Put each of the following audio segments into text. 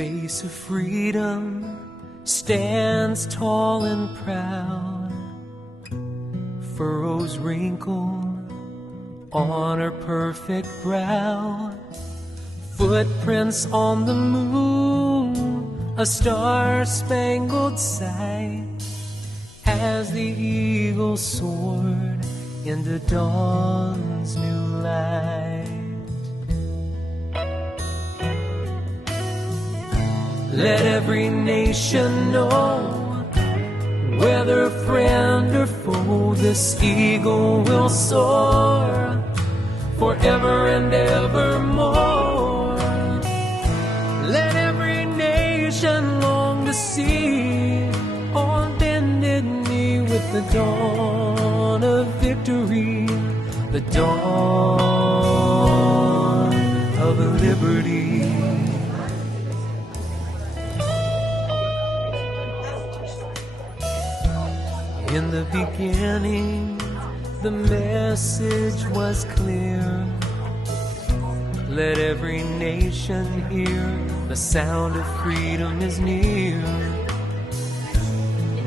face of freedom stands tall and proud, furrows wrinkled on her perfect brow, footprints on the moon, a star-spangled sight, as the eagle soared into dawn's new light. Let every nation know, whether friend or foe, this eagle will soar forever and evermore. Let every nation long to see, on bended knee, with the dawn of victory, the dawn of liberty. In the beginning, the message was clear. Let every nation hear, the sound of freedom is near.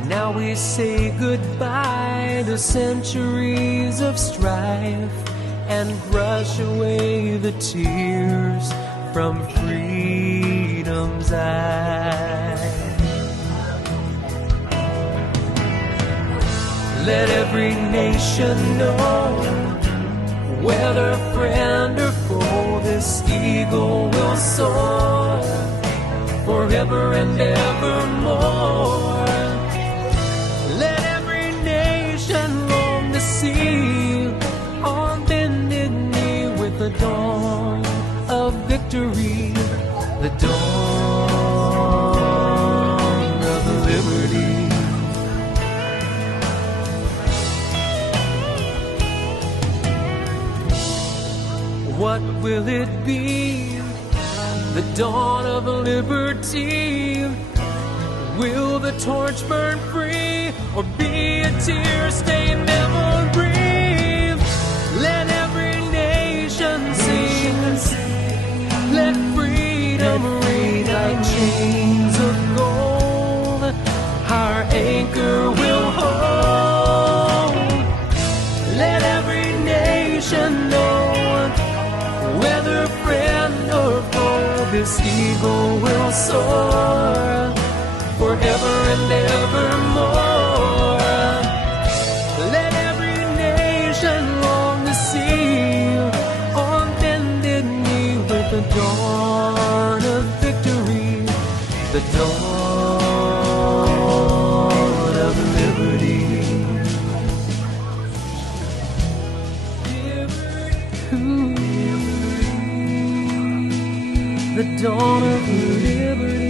Now we say goodbye to centuries of strife and brush away the tears from freedom's eyes. Let every nation know, whether friend or foe, this eagle will soar forever and evermore. Let every nation long to see, on bended knee, with the dawn of victory, the dawn of liberty. What will it be? The dawn of liberty? Will the torch burn free, or be a tear-stained memory? Let every nation sing. Let freedom ring like chains of gold. Our anchor will hold. Let every nation know, whether friend or foe, this eagle will soar forever and evermore. Let every nation long to see, on bended knee, with the dawn of victory, the dawn of liberty. The dawn of liberty.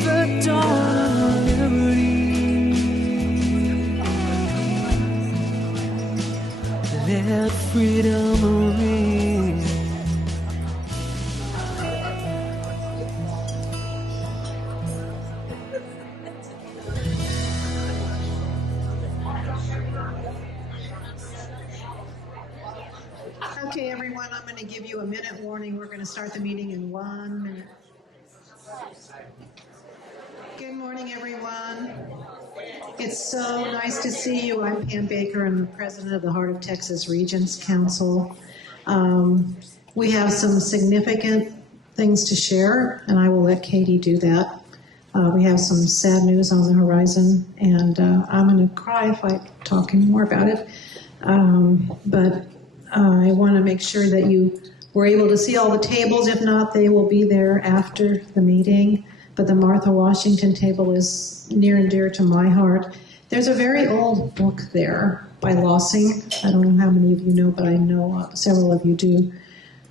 The dawn of liberty. Let freedom ring. Okay, everyone, I'm going to give you a minute warning. We're going to start the meeting in 1 minute. Good morning, everyone. It's so nice to see you. I'm Pam Baker. I'm the president of the Heart of Texas Regents Council. We have some significant things to share, and I will let Katie do that. We have some sad news on the horizon, and I'm going to cry if I talk any more about it. But I want to make sure that you were able to see all the tables. If not, they will be there after the meeting. But the Martha Washington table is near and dear to my heart. There's a very old book there by Lossing. I don't know how many of you know, but I know several of you do.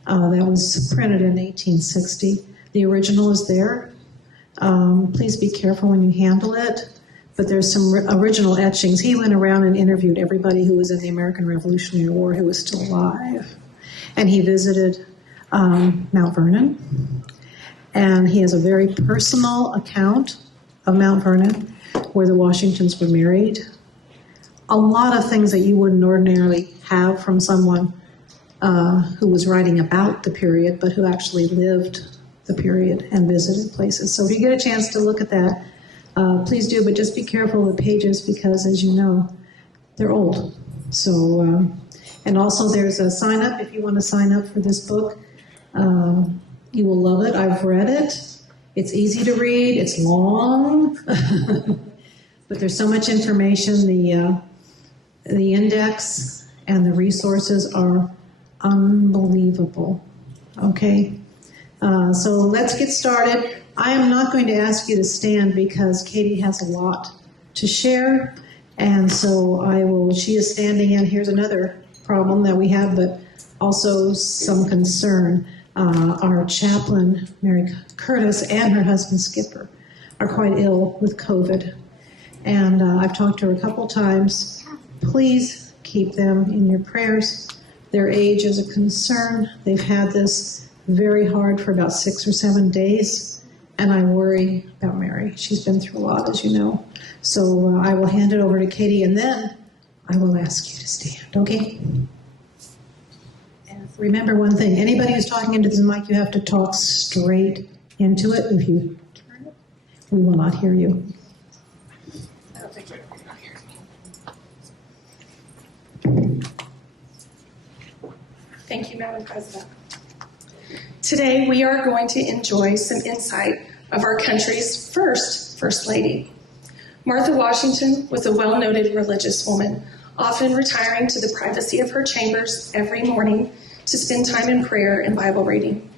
That was printed in 1860. The original is there. Please be careful when you handle it. But there's some original etchings. He went around and interviewed everybody who was in the American Revolutionary War who was still alive. And he visited Mount Vernon. And he has a very personal account of Mount Vernon, where the Washingtons were married. A lot of things that you wouldn't ordinarily have from someone who was writing about the period, but who actually lived the period and visited places. So if you get a chance to look at that, please do, but just be careful of the pages because, as you know, they're old. So, and also there's a sign up if you want to sign up for this book. You will love it. I've read it. It's easy to read. It's long, but there's so much information. The index and the resources are unbelievable. Okay, so let's get started. I am not going to ask you to stand because Katie has a lot to share, and so she is standing in. Here's another problem that we have, but also some concern. Our chaplain, Mary Curtis, and her husband, Skipper, are quite ill with COVID. And I've talked to her a couple times. Please keep them in your prayers. Their age is a concern. They've had this very hard for about 6 or 7 days, and I worry about Mary. She's been through a lot, as you know. So I will hand it over to Katie, and then I will ask you to stand, okay? Remember one thing, anybody who's talking into this mic, you have to talk straight into it. If you turn it, we will not hear you. I don't think you're going to hear me. Thank you, Madam President. Today, we are going to enjoy some insight of our country's First Lady. Martha Washington was a well-noted religious woman, often retiring to the privacy of her chambers every morning to spend time in prayer and Bible reading.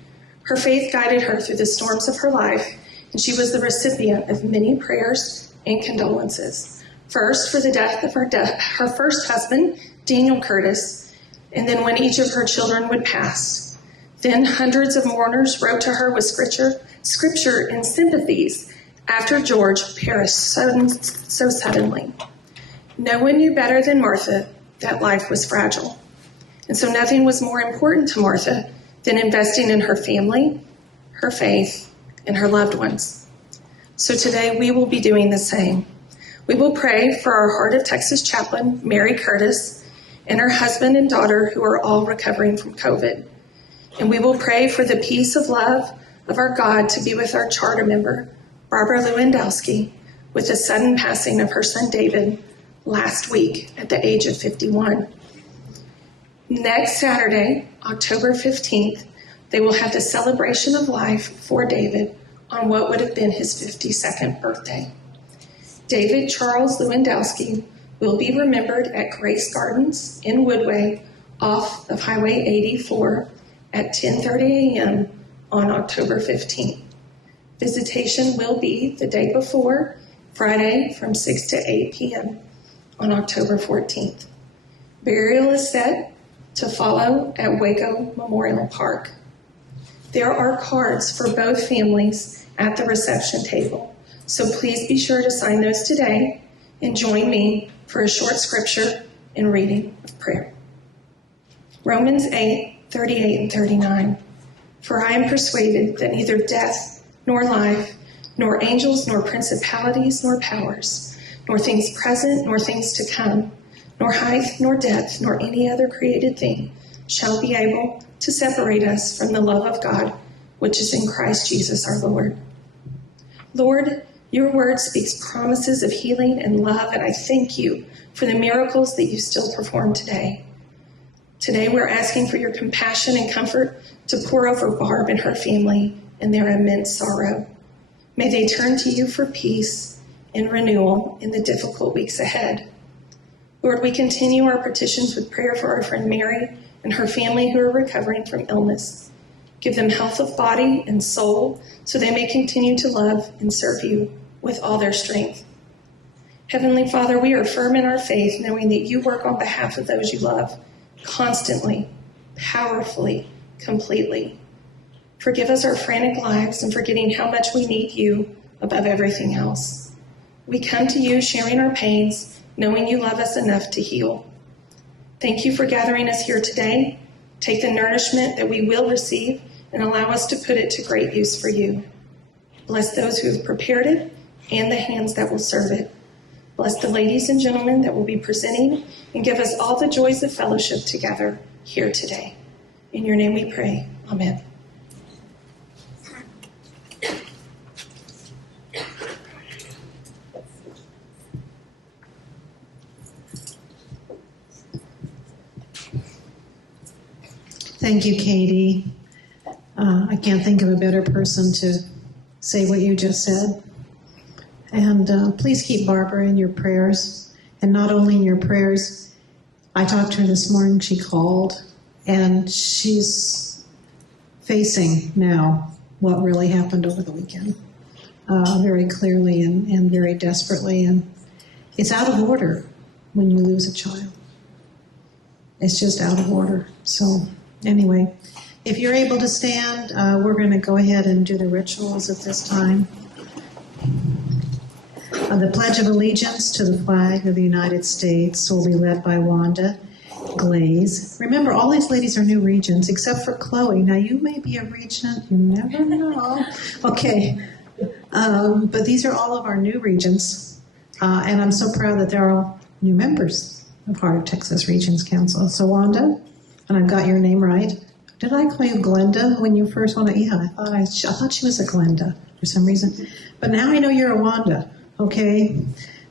Her faith guided her through the storms of her life, and she was the recipient of many prayers and condolences. First, for the death of her first husband, Daniel Curtis, and then when each of her children would pass. Then hundreds of mourners wrote to her with scripture and sympathies after George perished so suddenly. No one knew better than Martha that life was fragile. And so nothing was more important to Martha than investing in her family, her faith, and her loved ones. So today we will be doing the same. We will pray for our Heart of Texas chaplain, Mary Curtis, and her husband and daughter who are all recovering from COVID. And we will pray for the peace of love of our God to be with our charter member, Barbara Lewandowski, with the sudden passing of her son David last week at the age of 51. Next Saturday, October 15th, they will have the celebration of life for David on what would have been his 52nd birthday. David Charles Lewandowski will be remembered at Grace Gardens in Woodway off of Highway 84 at 10:30 a.m. on October 15th. Visitation will be the day before, Friday from 6 to 8 p.m. on October 14th. Burial is set to follow at Waco Memorial Park. There are cards for both families at the reception table, so please be sure to sign those today and join me for a short scripture and reading of prayer. Romans 8:38 and 39. For I am persuaded that neither death nor life, nor angels, nor principalities, nor powers, nor things present, nor things to come, nor height, nor depth, nor any other created thing shall be able to separate us from the love of God, which is in Christ Jesus our Lord. Lord, your word speaks promises of healing and love, and I thank you for the miracles that you still perform today. Today we're asking for your compassion and comfort to pour over Barb and her family in their immense sorrow. May they turn to you for peace and renewal in the difficult weeks ahead. Lord, we continue our petitions with prayer for our friend Mary and her family who are recovering from illness. Give them health of body and soul so they may continue to love and serve you with all their strength. Heavenly Father, we are firm in our faith, knowing that you work on behalf of those you love, constantly, powerfully, completely. Forgive us our frantic lives and forgetting how much we need you above everything else. We come to you sharing our pains, knowing you love us enough to heal. Thank you for gathering us here today. Take the nourishment that we will receive and allow us to put it to great use for you. Bless those who have prepared it and the hands that will serve it. Bless the ladies and gentlemen that will be presenting and give us all the joys of fellowship together here today. In your name we pray. Amen. Thank you, Katie. I can't think of a better person to say what you just said. And please keep Barbara in your prayers. And not only in your prayers, I talked to her this morning, she called, and she's facing now what really happened over the weekend very clearly and very desperately. And it's out of order when you lose a child. It's just out of order. So anyway, if you're able to stand, we're going to go ahead and do the rituals at this time. The Pledge of Allegiance to the flag of the United States will be led by Wanda Glaze. Remember, all these ladies are new regents, except for Chloe. Now, you may be a regent. You never know. Okay. But these are all of our new regents. And I'm so proud that they're all new members of Heart of Texas Regents Council. So, Wanda, and I've got your name right. Did I call you Glenda when you first wanted? Yeah, I thought she was a Glenda for some reason. But now I know you're a Wanda. Okay,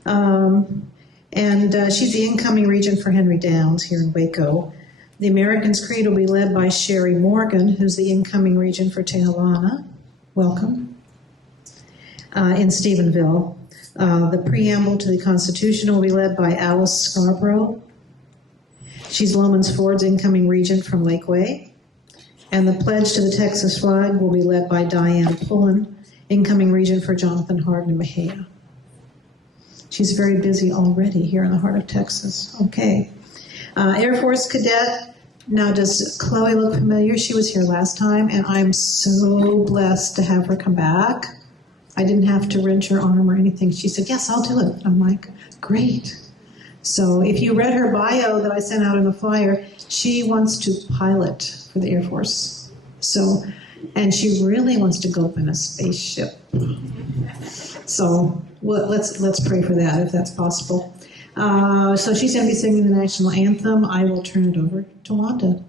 and she's the incoming regent for Henry Downs here in Waco. The Americans Creed will be led by Sherry Morgan, who's the incoming regent for Tehelana. Welcome. In Stephenville. The preamble to the Constitution will be led by Alice Scarborough. She's Lomans Ford's incoming regent from Lakeway. And the pledge to the Texas flag will be led by Diane Pullen, incoming regent for Jonathan Hardin and Mejia. She's very busy already here in the heart of Texas. Okay. Air Force Cadet. Now, does Chloe look familiar? She was here last time, and I'm so blessed to have her come back. I didn't have to wrench her arm or anything. She said, yes, I'll do it. I'm like, great. So if you read her bio that I sent out in the flyer, she wants to pilot for the Air Force. So, and she really wants to go up in a spaceship. So let's pray for that if that's possible. So she's going to be singing the national anthem. I will turn it over to Wanda.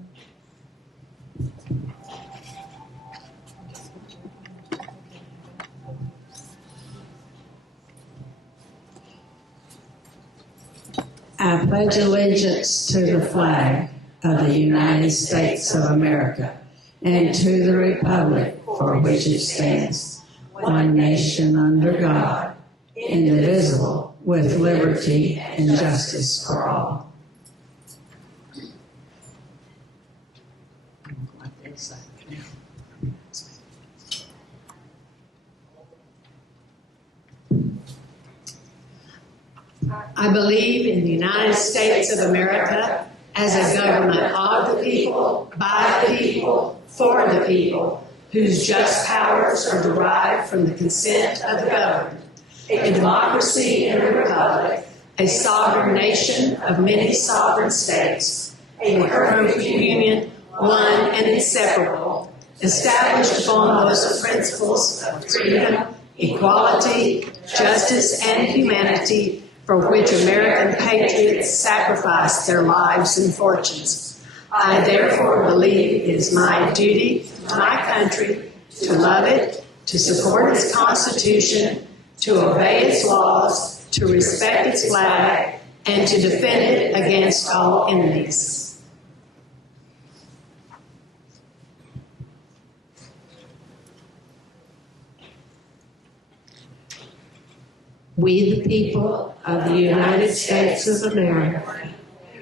I pledge allegiance to the flag of the United States of America and to the republic for which it stands, one nation under God, indivisible, with liberty and justice for all. I believe in the United States of America as a government of the people, by the people, for the people, whose just powers are derived from the consent of the governed, a democracy and a republic, a sovereign nation of many sovereign states, a perfect union, one and inseparable, established upon those principles of freedom, equality, justice, and humanity for which American patriots sacrificed their lives and fortunes. I therefore believe it is my duty to my country to love it, to support its Constitution, to obey its laws, to respect its flag, and to defend it against all enemies. We, the people of the United States of America,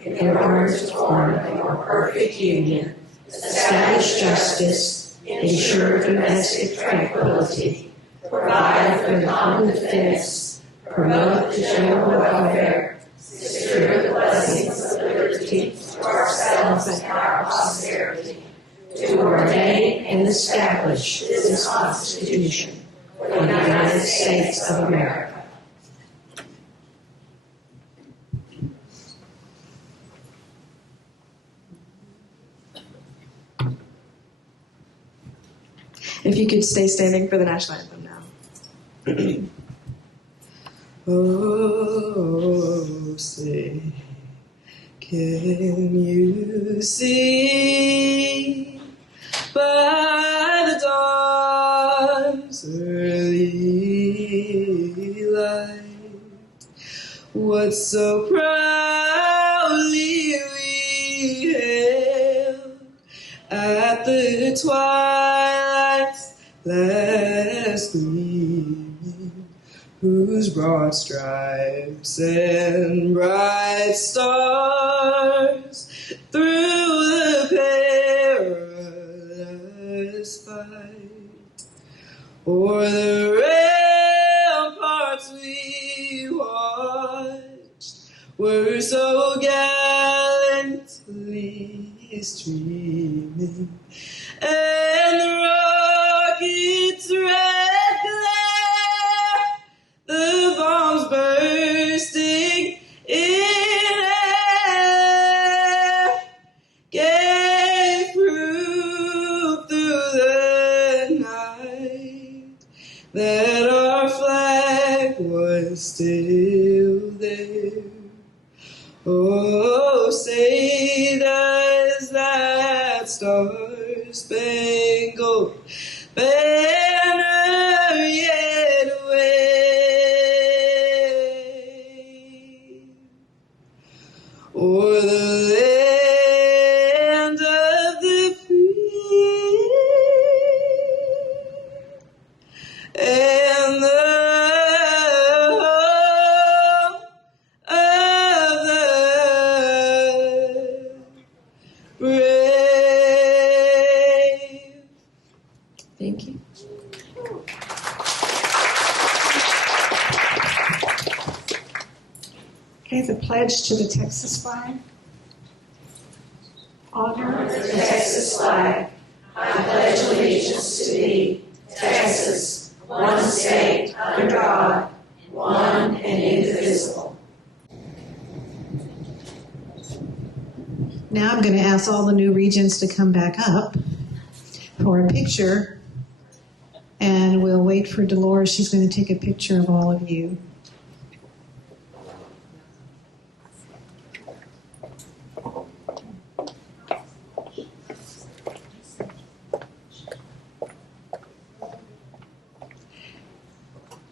in order to form a more perfect union, establish justice, ensure domestic tranquility, provide for the common defense, promote the general welfare, secure the blessings of liberty for ourselves and our posterity, to ordain and establish this Constitution for the United States of America. If you could stay standing for the national anthem now. Oh, say, Can you see by the dawn's early light what so proudly we hailed at the twilight's last gleaming, whose broad stripes and bright stars through the perilous fight o'er the ramparts we watched were so gallantly streaming, and the rocket's red glare, the bombs bursting in air, gave proof through the night that our flag was still there. Oh, say does that star-spangled banner yet wave o'er the land of the free and the home of the brave. Thank you. Okay, the pledge to the Texas flag. Honor The Texas flag. I pledge allegiance to thee, Texas, one state, under God, one and indivisible. Now I'm going to ask all the new regents to come back up for a picture, and we'll wait for Dolores. She's going to take a picture of all of you.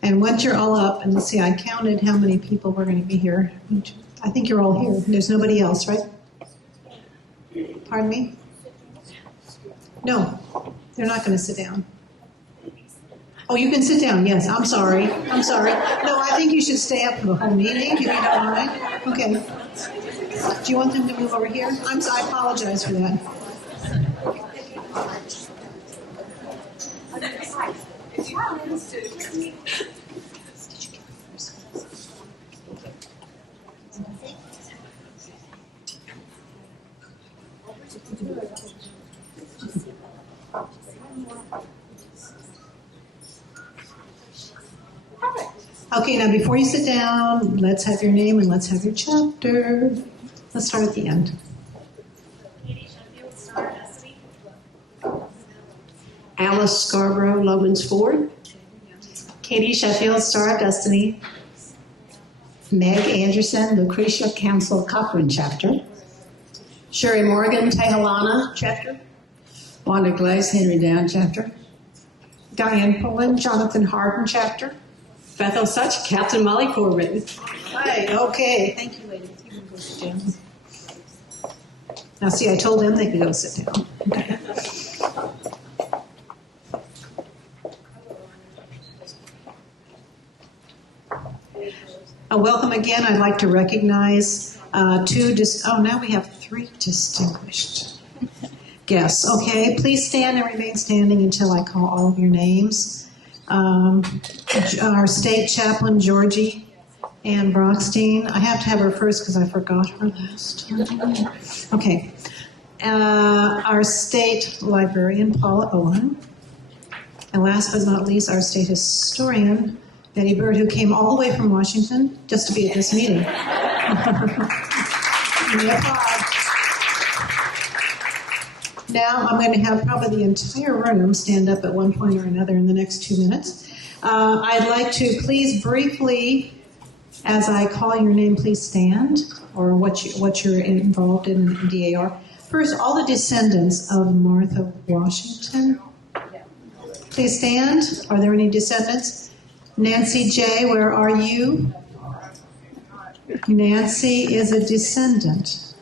And once you're all up, and let's see, I counted how many people were going to be here. I think you're all here. There's nobody else, right? Pardon me? No, they're not going to sit down. Oh, you can sit down, yes. I'm sorry. I'm sorry. No, I think you should stay up for the whole meeting, if you don't mind. Okay. Do you want them to move over here? I apologize for that. Okay, now before you sit down, let's have your name and let's have your chapter. Let's start at the end. Alice Scarborough, Lomans Ford. Katie Sheffield, Star of Destiny. Meg Anderson, Lucretia Council Cochrane Chapter. Sherry Morgan, Tehalana Chapter. Wanda Glaze, Henry Down Chapter. Diane Pullen, Jonathan Harden chapter. Bethel Such, Captain Molly Corbin. Right, okay. Thank you, ladies. You can go sit down. Now, see, I told them they could go sit down. Okay. Welcome again. I'd like to recognize now we have 3 distinguished guests. Okay, please stand and remain standing until I call all of your names. Our state chaplain, Georgie Ann Brockstein. I have to have her first because I forgot her last time. Okay. Our state librarian, Paula Owen. And last but not least, our state historian, Betty Bird, who came all the way from Washington just to be at this meeting. Now I'm going to have probably the entire room stand up at one point or another in the next 2 minutes. I'd like to please briefly As I call your name, please stand, or what you're involved in DAR. First, all the descendants of Martha Washington, please stand. Are there any descendants? Nancy J., where are you? Nancy is a descendant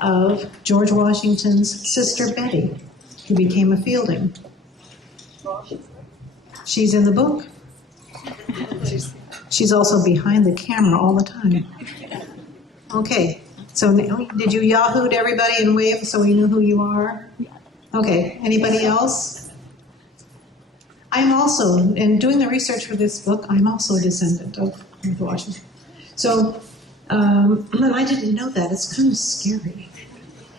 of George Washington's sister Betty, who became a Fielding. She's in the book. She's also behind the camera all the time. Okay, so did you Yahoo'd everybody and wave so we knew who you are? Okay, anybody else? I'm also, in doing the research for this book, I'm also a descendant of Washington. So, and I didn't know that. It's kind of scary.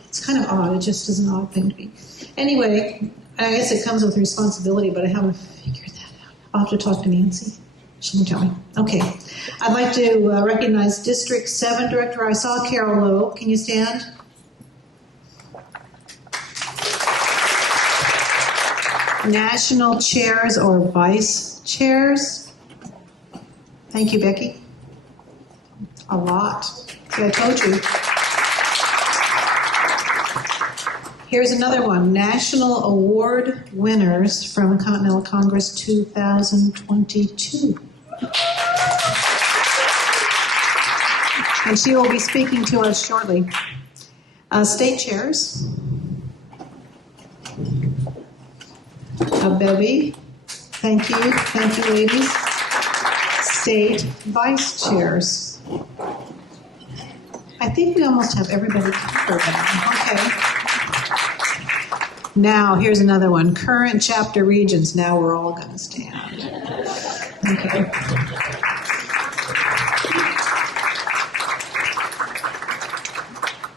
It's kind of odd. It just is an odd thing to be. Anyway, I guess it comes with responsibility, but I haven't figured that out. I'll have to talk to Nancy. She can tell me. Okay. I'd like to recognize District 7 Director. I saw Carol Lowe. Can you stand? National chairs or vice chairs. Thank you, Becky. A lot. See, I told you. Here's another one. National Award winners from Continental Congress 2022. And she will be speaking to us shortly. State chairs. Bevy. Thank you. Thank you, ladies. State vice chairs. I think we almost have everybody covered now. Okay. Now, here's another one. Current chapter regents. Now we're all going to stand. Okay.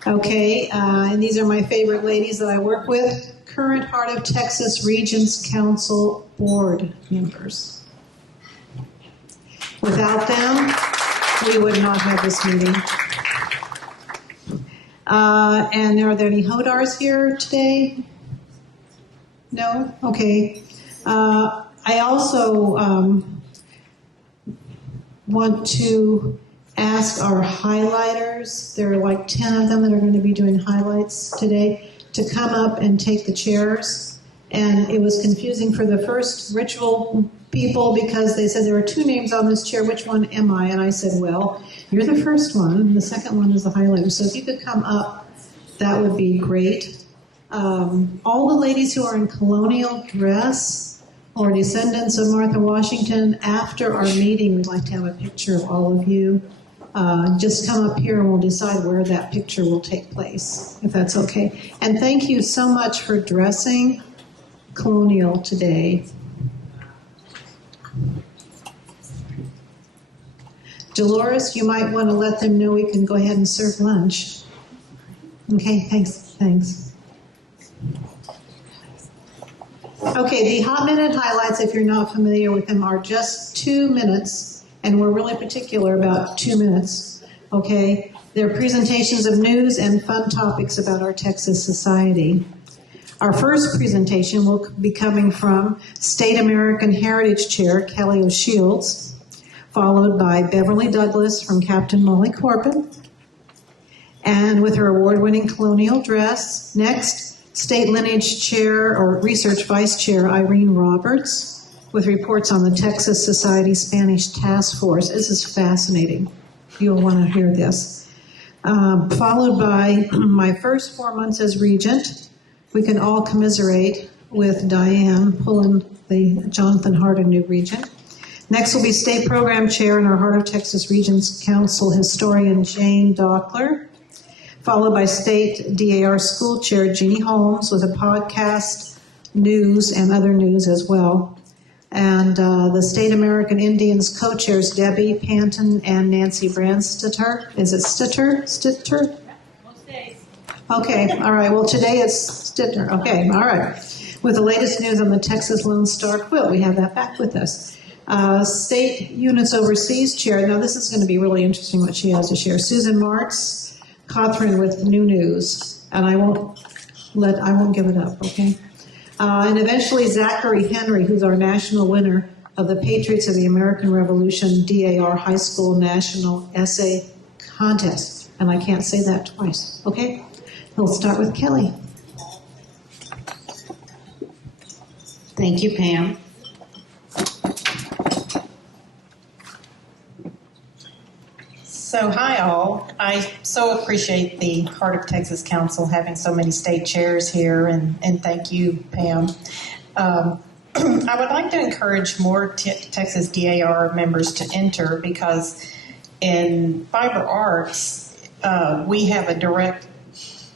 Okay, and these are my favorite ladies that I work with. Current Heart of Texas Regents Council board members. Without them, we would not have this meeting. And are there any Hodars here today? No? Okay. I also want to ask our highlighters, there are like 10 of them that are going to be doing highlights today, to come up and take the chairs. And it was confusing for the first ritual people because they said there were two names on this chair, which one am I? And I said, well, you're the first one, the second one is the highlighter. So if you could come up, that would be great. All the ladies who are in colonial dress or descendants of Martha Washington, after our meeting, we'd like to have a picture of all of you. Just come up here and we'll decide where that picture will take place, if that's okay. And thank you so much for dressing colonial today. Dolores, you might want to let them know we can go ahead and serve lunch. Okay, thanks. Okay, the Hot Minute highlights, if you're not familiar with them, are just 2 minutes, and we're really particular about 2 minutes, okay? They're presentations of news and fun topics about our Texas society. Our first presentation will be coming from State American Heritage Chair Kelly O'Shields, followed by Beverly Douglas from Captain Molly Corbin, and with her award-winning colonial dress. Next, State Lineage Chair or Research Vice Chair Irene Roberts with reports on the Texas Society Spanish Task Force. This is fascinating. You'll want to hear this. Followed by my first 4 months as regent. We can all commiserate with Diane pulling the Jonathan Hardin new regent. Next will be State Program Chair and our Heart of Texas Regents Council historian Jane Dockler, followed by State DAR School Chair Jeannie Holmes with a podcast, news, and other news as well. And the State American Indians co-chairs Debbie Panton and Nancy Brandstetter. Is it Stitter? Most days. Okay, all right. Well, today it's Stitter. Okay, all right. With the latest news on the Texas Lone Star Quilt, we have that back with us. State Units Overseas Chair. Now, this is going to be really interesting what she has to share. Susan Marks, Catherine with new news, and I won't give it up. Okay. And eventually Zachary Henry, who's our national winner of the Patriots of the American Revolution DAR High School National Essay Contest. And I can't say that twice, okay? We'll start with Kelly. Thank you, Pam. So, hi all. I so appreciate the Heart of Texas Council having so many state chairs here, and thank you, Pam. I would like to encourage more Texas DAR members to enter, because in fiber arts, we have a direct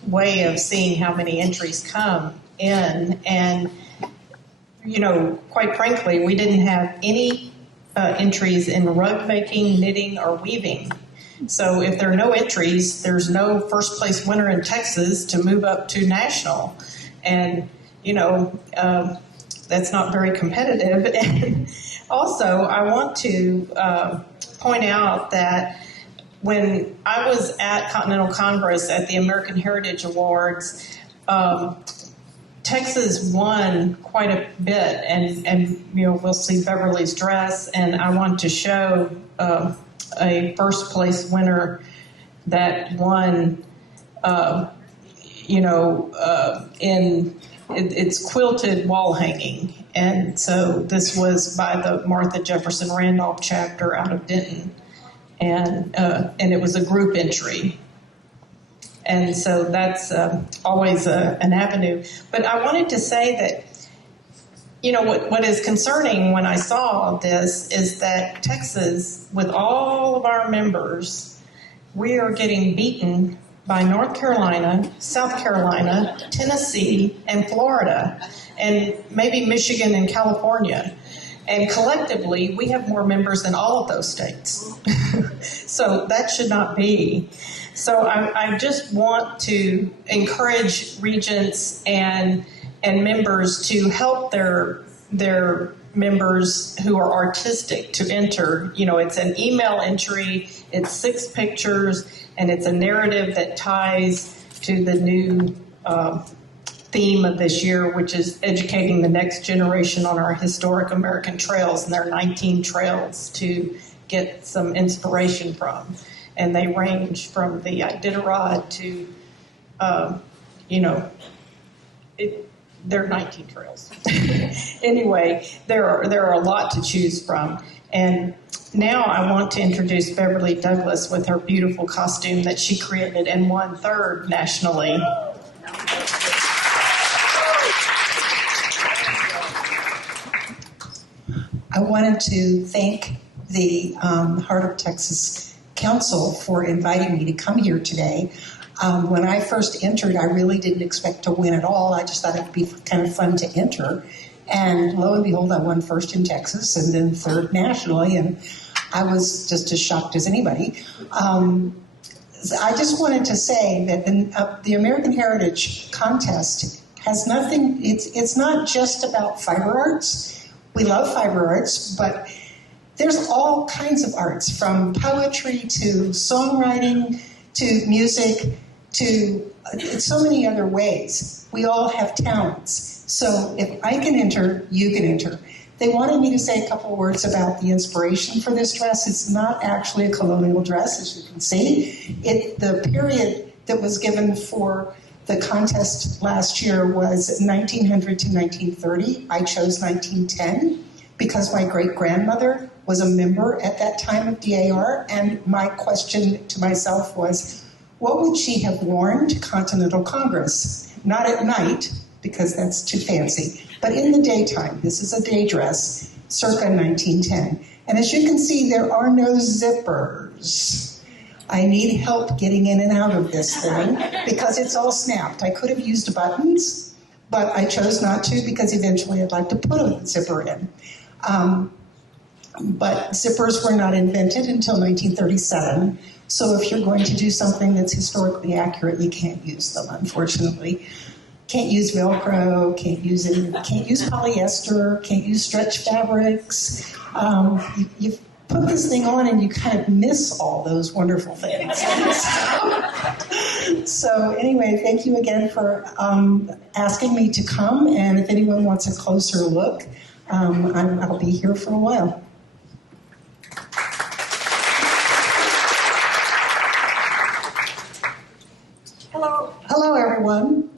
way of seeing how many entries come in, and you know, quite frankly, we didn't have any entries in rug making, knitting, or weaving. So if there are no entries, there's no first place winner in Texas to move up to national. And, you know, that's not very competitive. And also, I want to point out that when I was at Continental Congress at the American Heritage Awards, Texas won quite a bit, and you know, we'll see Beverly's dress, and I want to show a first place winner that won, in it's quilted wall hanging, and so this was by the Martha Jefferson Randolph chapter out of Denton, and it was a group entry. And so that's always an avenue. But I wanted to say that, you know, what is concerning when I saw this is that Texas, with all of our members, we are getting beaten by North Carolina, South Carolina, Tennessee, and Florida, and maybe Michigan and California. And collectively, we have more members than all of those states. So that should not be. So I just want to encourage regents and members to help their members who are artistic to enter. You know, it's an email entry, it's 6 pictures, and it's a narrative that ties to the new theme of this year, which is educating the next generation on our historic American trails, and there are 19 trails to get some inspiration from. And they range from the Iditarod to, there are 19 trails. Anyway, there are a lot to choose from. And now I want to introduce Beverly Douglas with her beautiful costume that she created and won 3rd nationally. I wanted to thank the Heart of Texas Council for inviting me to come here today. When I first entered, I really didn't expect to win at all. I just thought it'd be kind of fun to enter. And lo and behold, I won 1st in Texas and then 3rd nationally, and I was just as shocked as anybody. I just wanted to say that the American Heritage Contest has nothing, it's not just about fiber arts. We love fiber arts, but there's all kinds of arts, from poetry to songwriting to music to so many other ways. We all have talents. So if I can enter, you can enter. They wanted me to say a couple of words about the inspiration for this dress. It's not actually a colonial dress, as you can see. The period that was given for the contest last year was 1900 to 1930. I chose 1910 because my great-grandmother was a member at that time of DAR, and my question to myself was, what would she have worn to Continental Congress? Not at night, because that's too fancy, but in the daytime. This is a day dress, circa 1910. And as you can see, there are no zippers. I need help getting in and out of this thing because it's all snapped. I could have used buttons, but I chose not to because eventually I'd like to put a zipper in. But zippers were not invented until 1937. So if you're going to do something that's historically accurate, you can't use them, unfortunately. Can't use Velcro, can't use polyester, can't use stretch fabrics. You put this thing on and you kind of miss all those wonderful things. So anyway, thank you again for asking me to come. And if anyone wants a closer look, I'll be here for a while. Hello, everyone.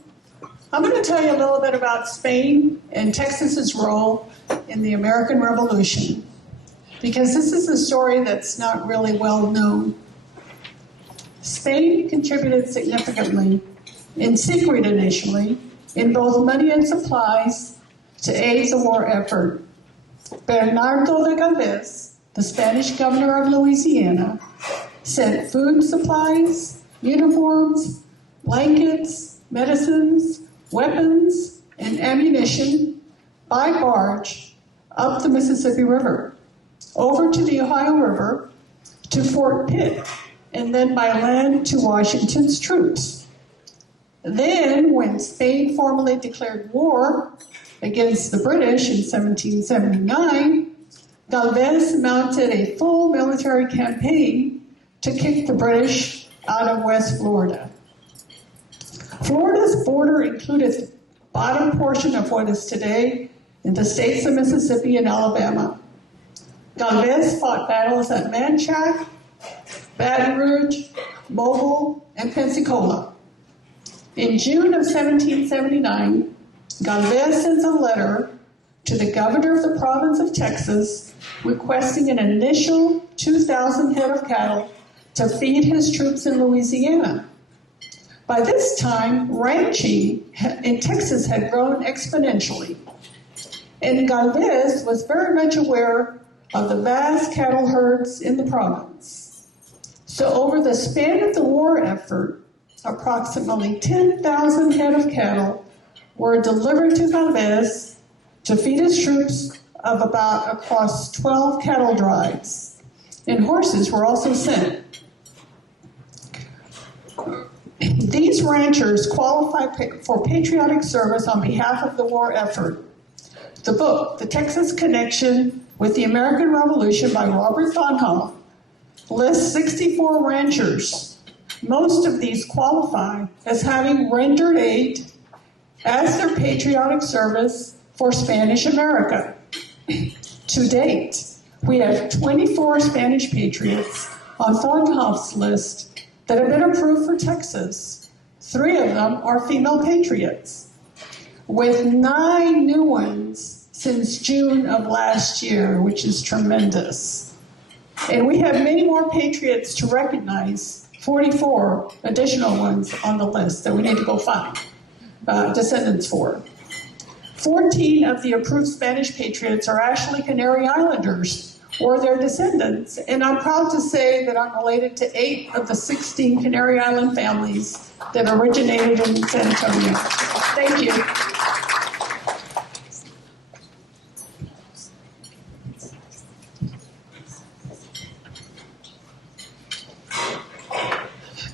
I'm going to tell you a little bit about Spain and Texas's role in the American Revolution, because this is a story that's not really well known. Spain contributed significantly, in secret initially, in both money and supplies to aid the war effort. Bernardo de Galvez, the Spanish governor of Louisiana, sent food supplies, uniforms, blankets, medicines, weapons, and ammunition by barge up the Mississippi River, over to the Ohio River, to Fort Pitt, and then by land to Washington's troops. Then, when Spain formally declared war against the British in 1779, Galvez mounted a full military campaign to kick the British out of West Florida. Florida's border included the bottom portion of what is today in the states of Mississippi and Alabama. Galvez fought battles at Manchac, Baton Rouge, Mobile, and Pensacola. In June of 1779, Galvez sends a letter to the governor of the province of Texas requesting an initial 2,000 head of cattle to feed his troops in Louisiana. By this time, ranching in Texas had grown exponentially, and Galvez was very much aware of the vast cattle herds in the province. So over the span of the war effort, approximately 10,000 head of cattle were delivered to Galvez to feed his troops of about across 12 cattle drives, and horses were also sent. These ranchers qualified for patriotic service on behalf of the war effort. The book, The Texas Connection with the American Revolution by Robert Thonhoff, lists 64 ranchers. Most of these qualify as having rendered aid as their patriotic service for Spanish America. To date, we have 24 Spanish patriots on Thonhoff's list that have been approved for Texas. 3 of them are female patriots, with 9 new ones since June of last year, which is tremendous. And we have many more patriots to recognize, 44 additional ones on the list that we need to go find descendants for. 14 of the approved Spanish patriots are actually Canary Islanders or their descendants, and I'm proud to say that I'm related to 8 of the 16 Canary Island families that originated in San Antonio. Thank you.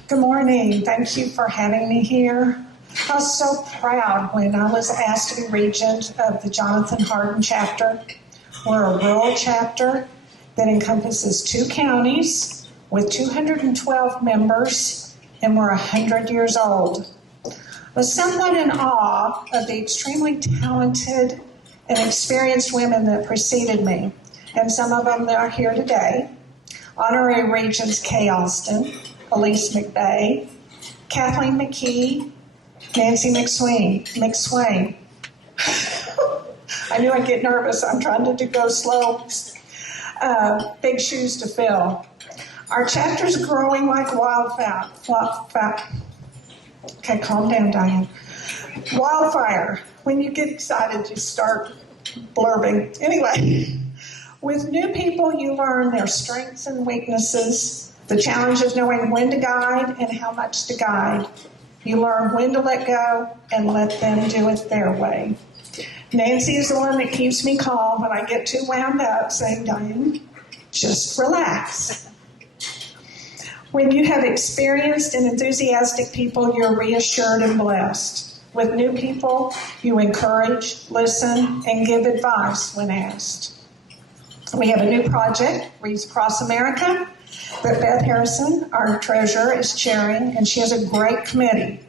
Good morning. Thank you for having me here. I was so proud when I was asked to be regent of the Jonathan Hardin chapter. We're a rural chapter that encompasses 2 counties with 212 members, and we're 100 years old. I was somewhat in awe of the extremely talented and experienced women that preceded me, and some of them that are here today. Honorary Regents Kay Austin, Elise McVeigh, Kathleen McKee, Nancy McSwain. I knew I'd get nervous. I'm trying to go slow. Big shoes to fill. Our chapter's growing like wildfire. Okay, calm down, Diane. Wildfire. When you get excited, you start blurbing. Anyway, with new people, you learn their strengths and weaknesses, the challenge of knowing when to guide and how much to guide. You learn when to let go and let them do it their way. Nancy is the one that keeps me calm when I get too wound up, saying, Diane, just relax. When you have experienced and enthusiastic people, you're reassured and blessed. With new people, you encourage, listen, and give advice when asked. We have a new project, Reads Across America, that Beth Harrison, our treasurer, is chairing, and she has a great committee.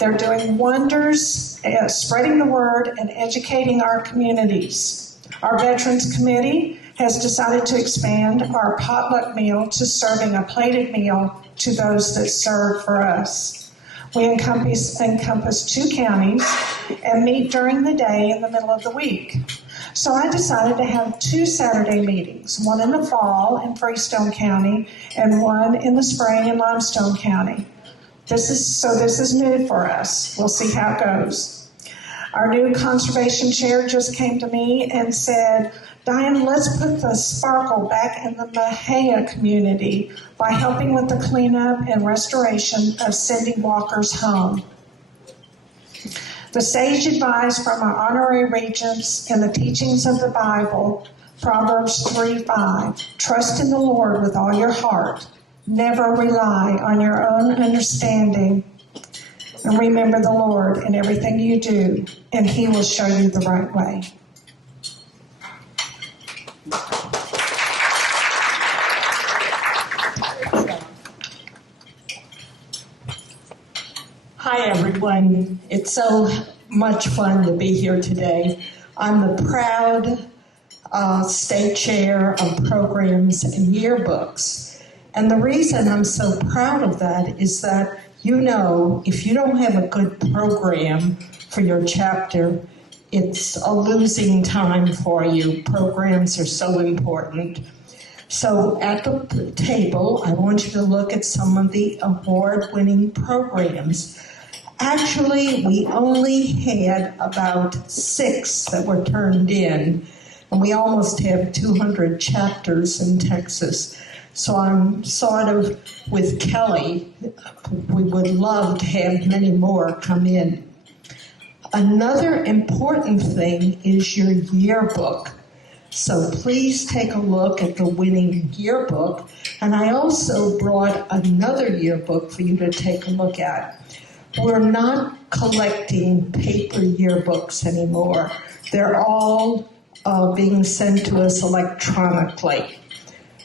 They're doing wonders, spreading the word and educating our communities. Our Veterans Committee has decided to expand our potluck meal to serving a plated meal to those that serve for us. We encompass 2 counties and meet during the day in the middle of the week. So I decided to have 2 Saturday meetings, one in the fall in Freestone County and one in the spring in Limestone County. This is new for us. We'll see how it goes. Our new conservation chair just came to me and said, Diane, let's put the sparkle back in the Mahia community by helping with the cleanup and restoration of Cindy Walker's home. The sage advice from our honorary regents in the teachings of the Bible, Proverbs 3:5, trust in the Lord with all your heart. Never rely on your own understanding. And remember the Lord in everything you do, and He will show you the right way. Hi, everyone. It's so much fun to be here today. I'm the proud state chair of programs and yearbooks. And the reason I'm so proud of that is that, you know, if you don't have a good program for your chapter, it's a losing time for you. Programs are so important. So at the table, I want you to look at some of the award-winning programs. Actually, we only had about 6 that were turned in, and we almost have 200 chapters in Texas. So I'm sort of with Kelly. We would love to have many more come in. Another important thing is your yearbook. So please take a look at the winning yearbook. And I also brought another yearbook for you to take a look at. We're not collecting paper yearbooks anymore. They're all being sent to us electronically.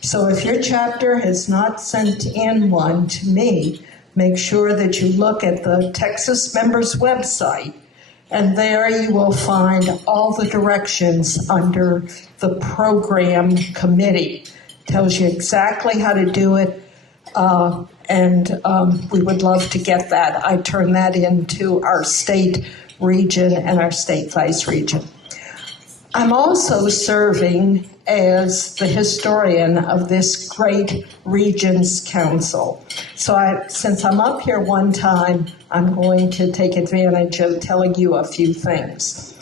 So if your chapter has not sent in one to me, make sure that you look at the Texas Members website, and there you will find all the directions under the program committee. Tells you exactly how to do it, and we would love to get that. I turn that into our state region and our state vice region. I'm also serving as the historian of this great Regents Council. So since I'm up here one time, I'm going to take advantage of telling you a few things.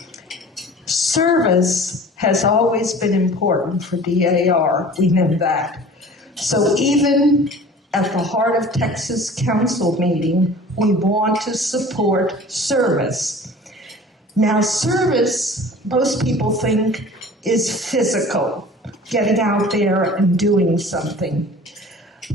Service has always been important for DAR. We know that. So even at the Heart of Texas Council meeting, we want to support service. Now, service, most people think, is physical, getting out there and doing something.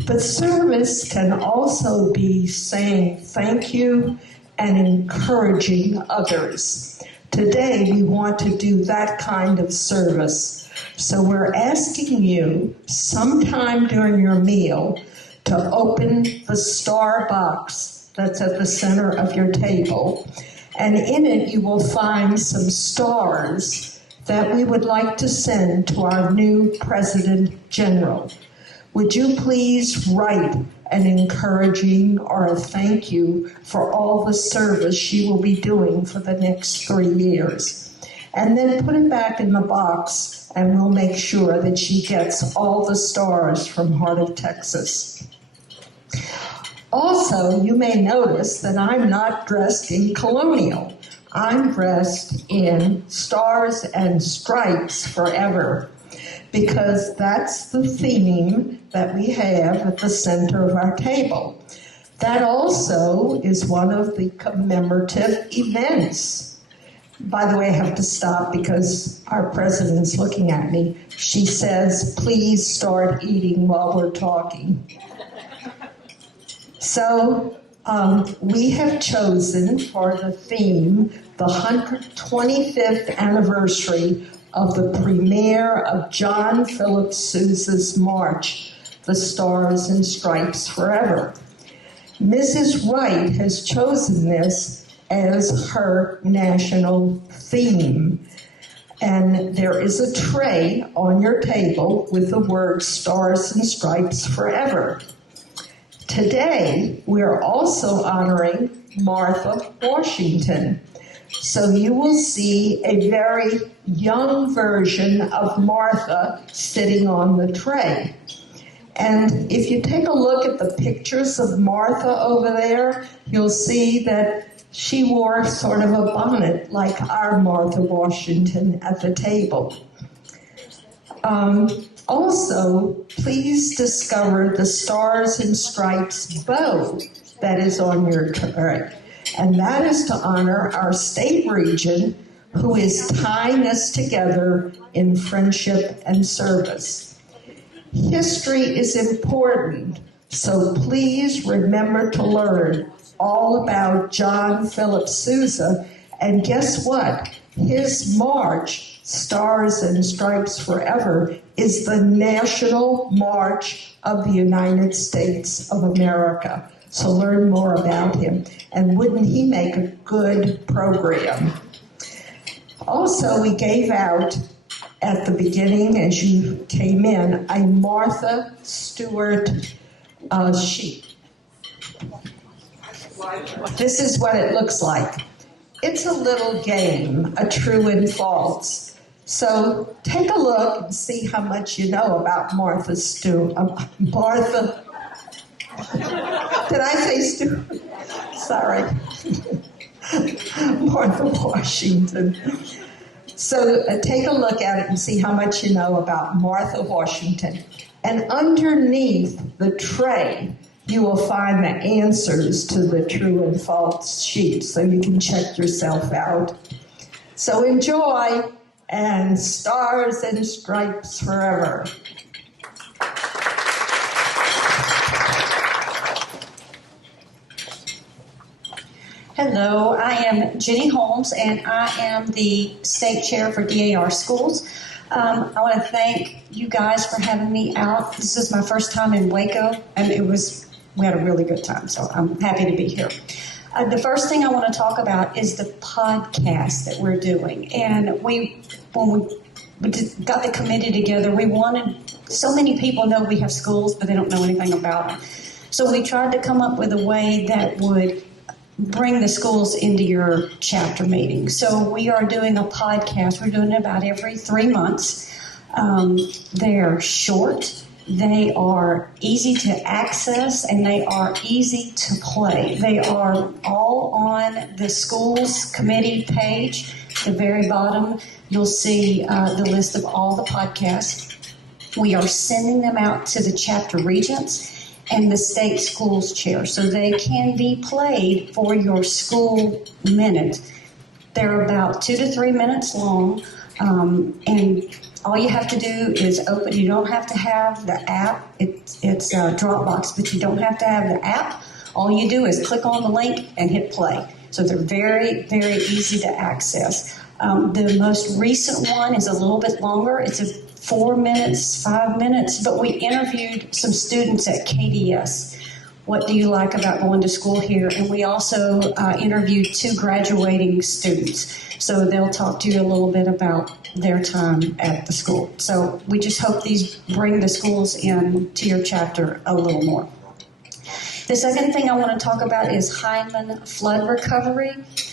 But service can also be saying thank you and encouraging others. Today, we want to do that kind of service. So we're asking you sometime during your meal to open the star box that's at the center of your table. And in it, you will find some stars that we would like to send to our new President General. Would you please write an encouraging or a thank you for all the service she will be doing for the next 3 years? And then put it back in the box, and we'll make sure that she gets all the stars from Heart of Texas. Also, you may notice that I'm not dressed in colonial. I'm dressed in Stars and Stripes Forever, because that's the theme that we have at the center of our table. That also is one of the commemorative events. By the way, I have to stop because our president is looking at me. She says, please start eating while we're talking. So we have chosen for the theme the 125th anniversary of the premiere of John Philip Sousa's march, The Stars and Stripes Forever. Mrs. Wright has chosen this as her national theme. And there is a tray on your table with the word Stars and Stripes Forever. Today, we are also honoring Martha Washington. So you will see a very young version of Martha sitting on the tray. And if you take a look at the pictures of Martha over there, you'll see that she wore sort of a bonnet like our Martha Washington at the table. Also, please discover the Stars and Stripes bow that is on your tray. And that is to honor our state regent who is tying us together in friendship and service. History is important, so please remember to learn all about John Philip Sousa. And guess what? His march, Stars and Stripes Forever, is the national march of the United States of America. So learn more about him. And wouldn't he make a good program? Also, we gave out at the beginning, as you came in, a Martha Stewart sheet. This is what it looks like. It's a little game, a true and false. So take a look and see how much you know about Martha Stewart. Martha. Did I say Stewart? Sorry. Martha Washington. So take a look at it and see how much you know about Martha Washington. And underneath the tray, you will find the answers to the true and false sheet, so you can check yourself out. So enjoy, and Stars and Stripes Forever. Hello, I am Jenny Holmes, and I am the state chair for DAR Schools. I want to thank you guys for having me out. This is my first time in Waco, and we had a really good time, so I'm happy to be here. The first thing I want to talk about is the podcast that we're doing. And when we got the committee together, we wanted, so many people know we have schools, but they don't know anything about them. So we tried to come up with a way that would bring the schools into your chapter meeting. So we are doing a podcast. We're doing it about every 3 months. They're short. They are easy to access, and they are easy to play. They are all on the schools committee page. At the very bottom, you'll see the list of all the podcasts. We are sending them out to the chapter regents and the state schools chair, so they can be played for your school minute. They're about 2 to 3 minutes long, and all you have to do is open. You don't have to have the app. It's Dropbox, but you don't have to have the app. All you do is click on the link and hit play. So they're very, very easy to access. The most recent one is a little bit longer. It's 4 minutes, 5 minutes, but we interviewed some students at KDS. What do you like about going to school here? And we also interviewed 2 graduating students. So they'll talk to you a little bit about their time at the school. So we just hope these bring the schools in to your chapter a little more. The second thing I want to talk about is Hyman flood recovery.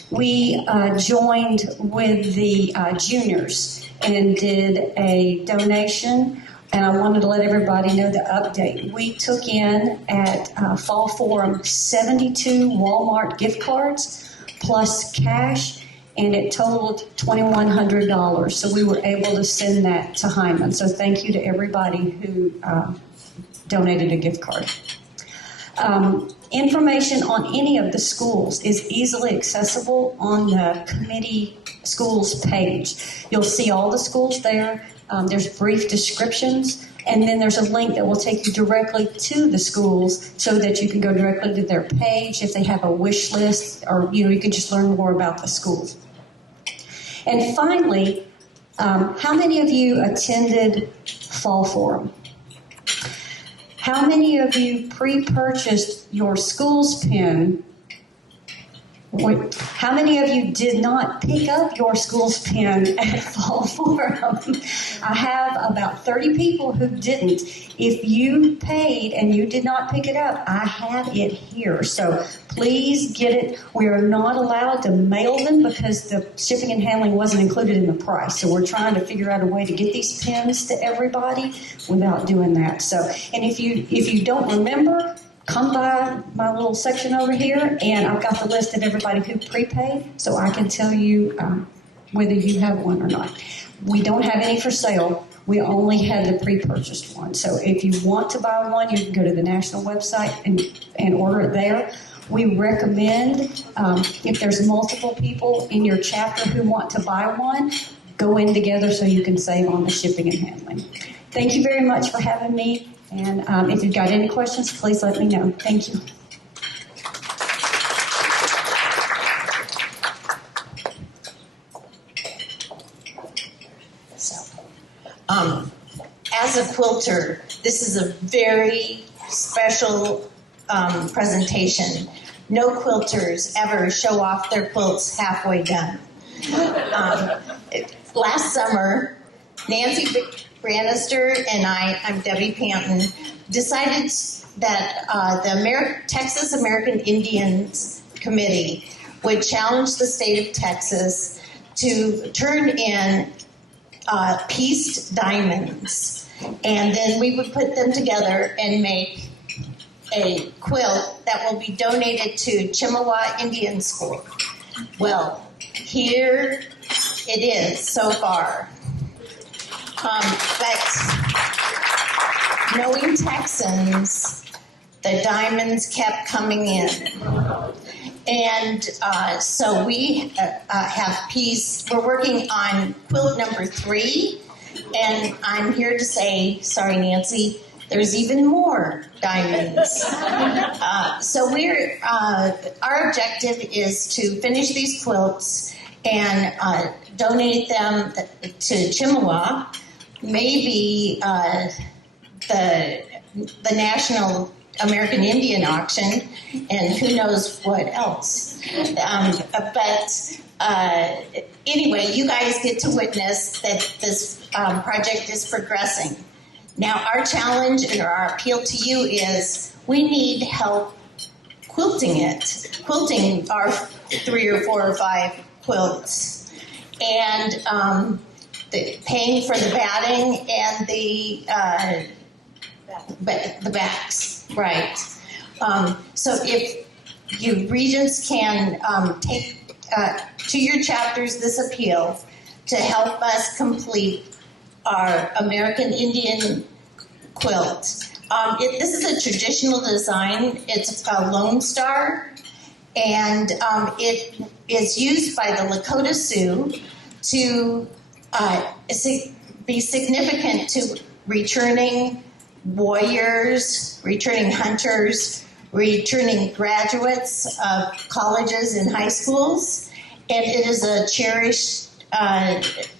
We joined with the juniors and did a donation, and I wanted to let everybody know the update. We took in at Fall Forum 72 Walmart gift cards plus cash, and it totaled $2,100. So we were able to send that to Hyman. So thank you to everybody who donated a gift card. Information on any of the schools is easily accessible on the committee schools page. You'll see all the schools there. There's brief descriptions, and then there's a link that will take you directly to the schools so that you can go directly to their page if they have a wish list, or you can just learn more about the schools. And finally, how many of you attended Fall Forum? How many of you pre-purchased your school's pen? How many of you did not pick up your school's pen at Fall Forum? I have about 30 people who didn't. If you paid and you did not pick it up, I have it here. So please get it. We are not allowed to mail them because the shipping and handling wasn't included in the price. So we're trying to figure out a way to get these pens to everybody without doing that. So, and if you don't remember, come by my little section over here, and I've got the list of everybody who prepaid, so I can tell you whether you have one or not. We don't have any for sale. We only had the pre-purchased one. So if you want to buy one, you can go to the national website and order it there. We recommend, if there's multiple people in your chapter who want to buy one, go in together so you can save on the shipping and handling. Thank you very much for having me. And if you've got any questions, please let me know. Thank you. As a quilter, this is a very special presentation. No quilters ever show off their quilts halfway done. Last summer, Nancy Bannister and I'm Debbie Panton, decided that the Texas American Indians Committee would challenge the state of Texas to turn in pieced diamonds, and then we would put them together and make a quilt that will be donated to Chippewa Indian School. Well, here it is so far. But knowing Texans, the diamonds kept coming in. And so we have we're working on quilt number 3. And I'm here to say, sorry, Nancy, there's even more diamonds. So our objective is to finish these quilts and donate them to Chippewa, maybe the National American Indian Auction, and who knows what else. But anyway, you guys get to witness that this project is progressing. Now, our challenge or our appeal to you is we need help quilting our 3 or 4 or 5 quilts, and paying for the batting and the backs, right? So if you Regents can take to your chapters this appeal to help us complete our American Indian quilt. This is a traditional design. It's a Lone Star, and it is used by the Lakota Sioux to be significant to returning warriors, returning hunters, returning graduates of colleges and high schools, and it is a cherished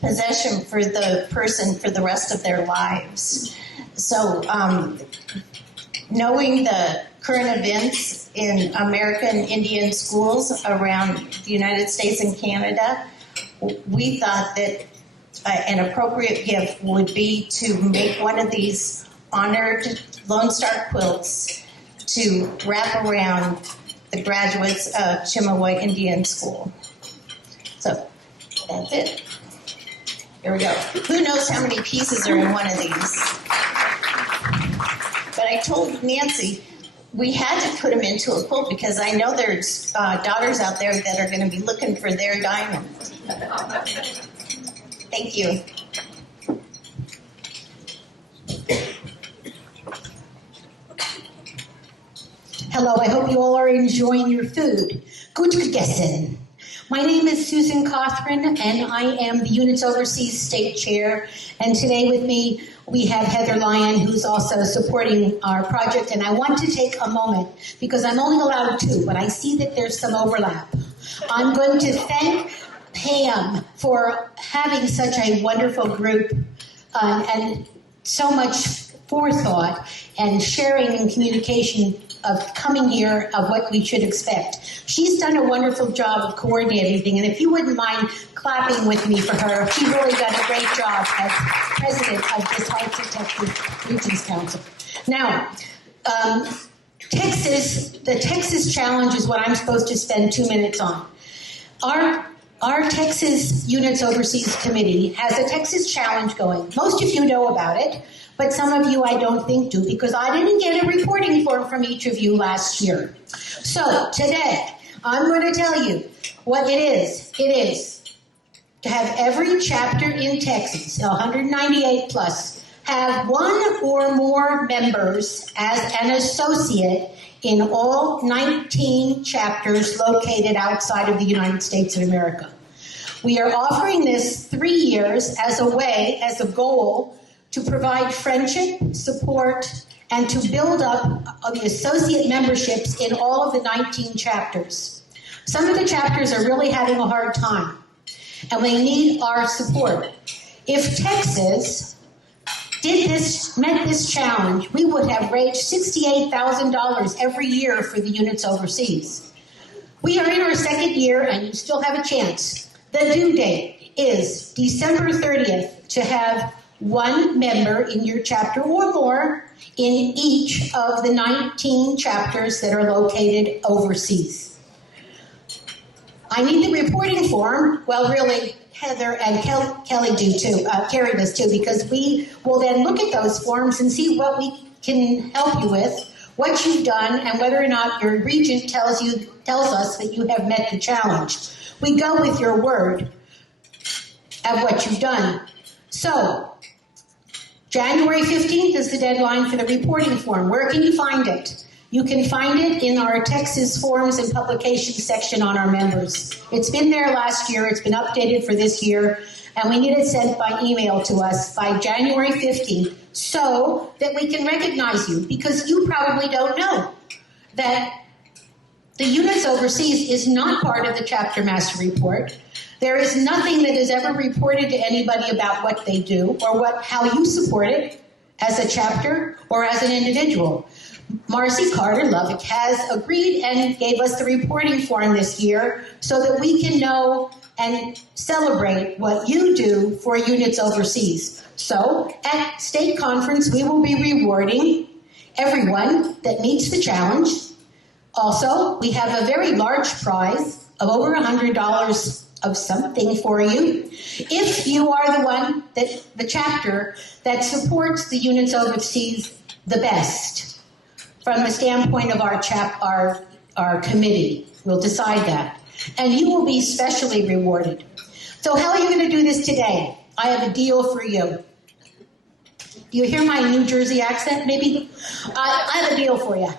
possession for the person for the rest of their lives. So knowing the current events in American Indian schools around the United States and Canada, we thought that an appropriate gift would be to make one of these honored Lone Star quilts to wrap around the graduates of Chippewa Indian School. So that's it. Here we go. Who knows how many pieces are in one of these? But I told Nancy we had to put them into a quilt because I know there's daughters out there that are going to be looking for their diamond. Thank you. Hello, I hope you all are enjoying your food. Gut gegessen. My name is Susan Cothran, and I am the Units Overseas State Chair. And today with me, we have Heather Lyon, who's also supporting our project. And I want to take a moment, because I'm only allowed 2, but I see that there's some overlap. I'm going to thank Pam for having such a wonderful group and so much forethought and sharing and communication of coming here of what we should expect. She's done a wonderful job of coordinating everything, and if you wouldn't mind clapping with me for her, she really done a great job as president of this Hearts of Texas Regents Council. Now, the Texas Challenge is what I'm supposed to spend 2 minutes on. Our Texas Units Overseas Committee has a Texas Challenge going. Most of you know about it, but some of you I don't think do, because I didn't get a reporting form from each of you last year. So today, I'm going to tell you what it is. It is to have every chapter in Texas, 198 plus, have one or more members as an associate in all 19 chapters located outside of the United States of America. We are offering this 3 years as a goal to provide friendship, support, and to build up the associate memberships in all of the 19 chapters. Some of the chapters are really having a hard time, and they need our support. If Texas met this challenge, we would have raised $68,000 every year for the units overseas. We are in our second year, and you still have a chance. The due date is December 30th to have one member in your chapter or more in each of the 19 chapters that are located overseas. I need the reporting form. Well, really, Heather and Kelly do too, Carrie does too, because we will then look at those forms and see what we can help you with, what you've done, and whether or not your regent tells us that you have met the challenge. We go with your word of what you've done. So, January 15th is the deadline for the reporting form. Where can you find it? You can find it in our Texas Forms and Publications section on our members. It's been there last year. It's been updated for this year. And we need it sent by email to us by January 15th so that we can recognize you. Because you probably don't know that the units overseas is not part of the Chapter Master Report. There is nothing that is ever reported to anybody about what they do or how you support it as a chapter or as an individual. Marcy Carter-Lovick has agreed and gave us the reporting form this year so that we can know and celebrate what you do for units overseas. So at state conference, we will be rewarding everyone that meets the challenge. Also, we have a very large prize of over $100 of something for you if you are the chapter that supports the units overseas the best. From the standpoint of our committee, we'll decide that. And you will be specially rewarded. So how are you going to do this today? I have a deal for you. Do you hear my New Jersey accent, maybe? I have a deal for you.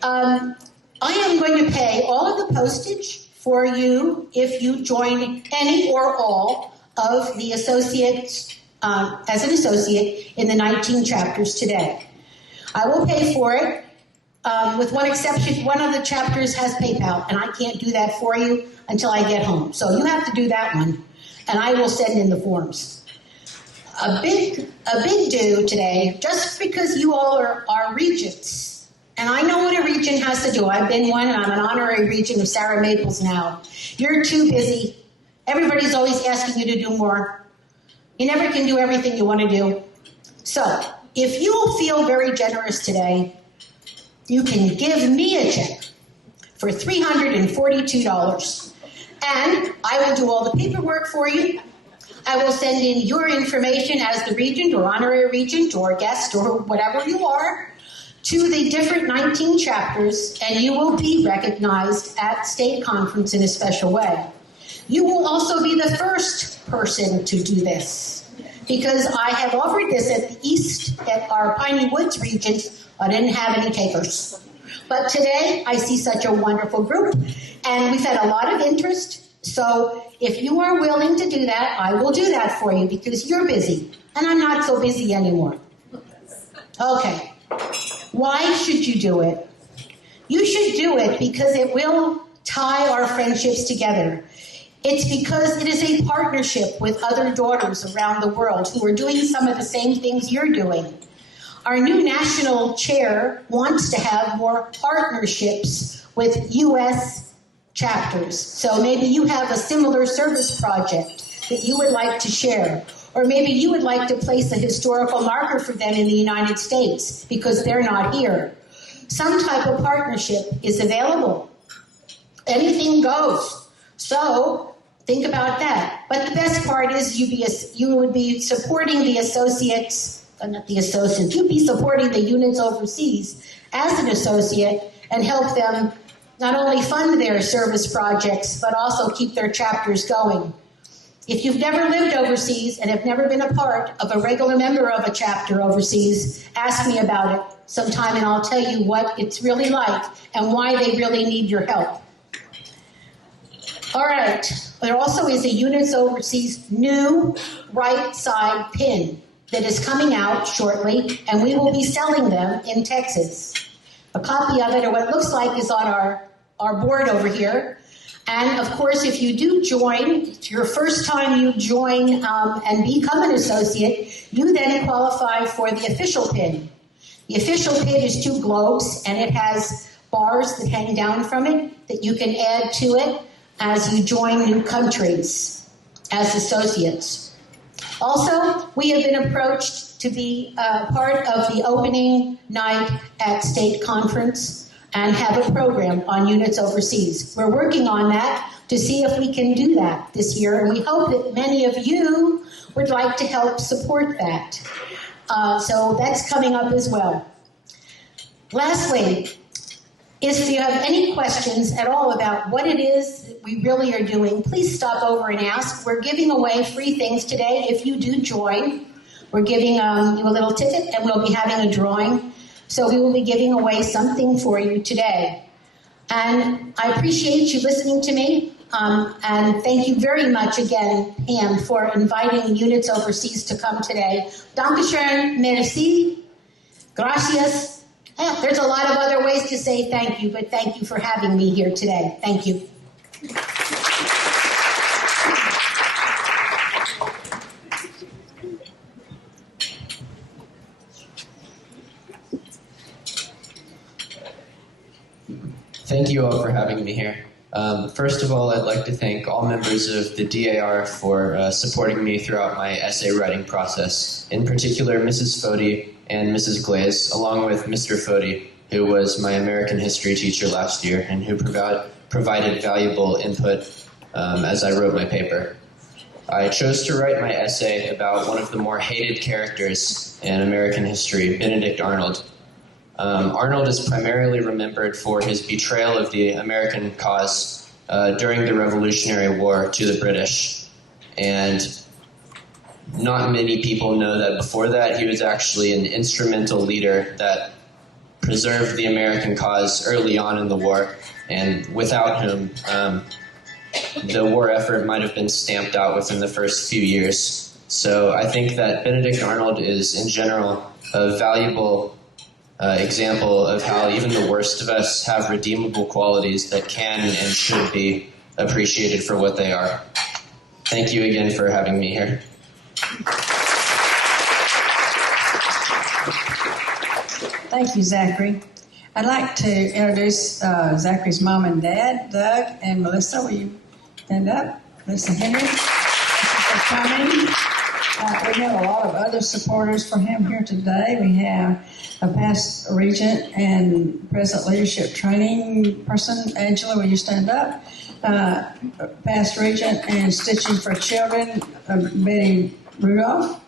I am going to pay all of the postage for you if you join any or all of the associates as an associate in the 19 chapters today. I will pay for it. With one exception, one of the chapters has PayPal, and I can't do that for you until I get home. So you have to do that one, and I will send in the forms. A big do today, just because you all are regents, and I know what a regent has to do. I've been one, and I'm an honorary regent of Sarah Maples now. You're too busy. Everybody's always asking you to do more. You never can do everything you want to do. So if you feel very generous today, you can give me a check for $342, and I will do all the paperwork for you. I will send in your information as the regent or honorary regent or guest or whatever you are to the different 19 chapters, and you will be recognized at state conference in a special way. You will also be the first person to do this, because I have offered this at our Piney Woods Regents. I didn't have any takers. But today, I see such a wonderful group, and we've had a lot of interest. So if you are willing to do that, I will do that for you, because you're busy, and I'm not so busy anymore. Okay. Why should you do it? You should do it because it will tie our friendships together. It's because it is a partnership with other daughters around the world who are doing some of the same things you're doing. Our new national chair wants to have more partnerships with U.S. chapters. So maybe you have a similar service project that you would like to share. Or maybe you would like to place a historical marker for them in the United States because they're not here. Some type of partnership is available. Anything goes. So think about that. But the best part is you would be supporting the associates, not the associates, you'd be supporting the units overseas as an associate and help them not only fund their service projects, but also keep their chapters going. If you've never lived overseas and have never been a part of a regular member of a chapter overseas, ask me about it sometime and I'll tell you what it's really like and why they really need your help. All right, there also is a Units Overseas new right side pin that is coming out shortly, and we will be selling them in Texas. A copy of it, or what it looks like, is on our board over here. And of course, if you do join, it's your first time you join and become an associate, you then qualify for the official pin. The official pin is 2 globes, and it has bars that hang down from it that you can add to it as you join new countries as associates. Also, we have been approached to be part of the opening night at State Conference and have a program on units overseas. We're working on that to see if we can do that this year, and we hope that many of you would like to help support that. So that's coming up as well. Lastly, if you have any questions at all about what it is that we really are doing, please stop over and ask. We're giving away free things today if you do join. We're giving you a little ticket, and we'll be having a drawing. So we will be giving away something for you today. And I appreciate you listening to me. And thank you very much again, Pam, for inviting Units Overseas to come today. Dankeschön, merci, gracias. There's a lot of other ways to say thank you, but thank you for having me here today. Thank you. Thank you all for having me here. First of all, I'd like to thank all members of the DAR for supporting me throughout my essay writing process, in particular Mrs. Fody and Mrs. Glaze, along with Mr. Fody, who was my American history teacher last year and who provided valuable input as I wrote my paper. I chose to write my essay about one of the more hated characters in American history, Benedict Arnold. Arnold is primarily remembered for his betrayal of the American cause during the Revolutionary War to the British. And not many people know that before that he was actually an instrumental leader that preserved the American cause early on in the war. And without him, the war effort might have been stamped out within the first few years. So I think that Benedict Arnold is, in general, a valuable example of how even the worst of us have redeemable qualities that can and should be appreciated for what they are. Thank you again for having me here. Thank you, Zachary. I'd like to introduce Zachary's mom and dad, Doug and Melissa. Will you stand up? Melissa Henry, thank you for coming. We have a lot of other supporters for him here today. We have a past regent and present leadership training person. Angela, will you stand up? Past regent and Stitching for Children, Betty Rudolph.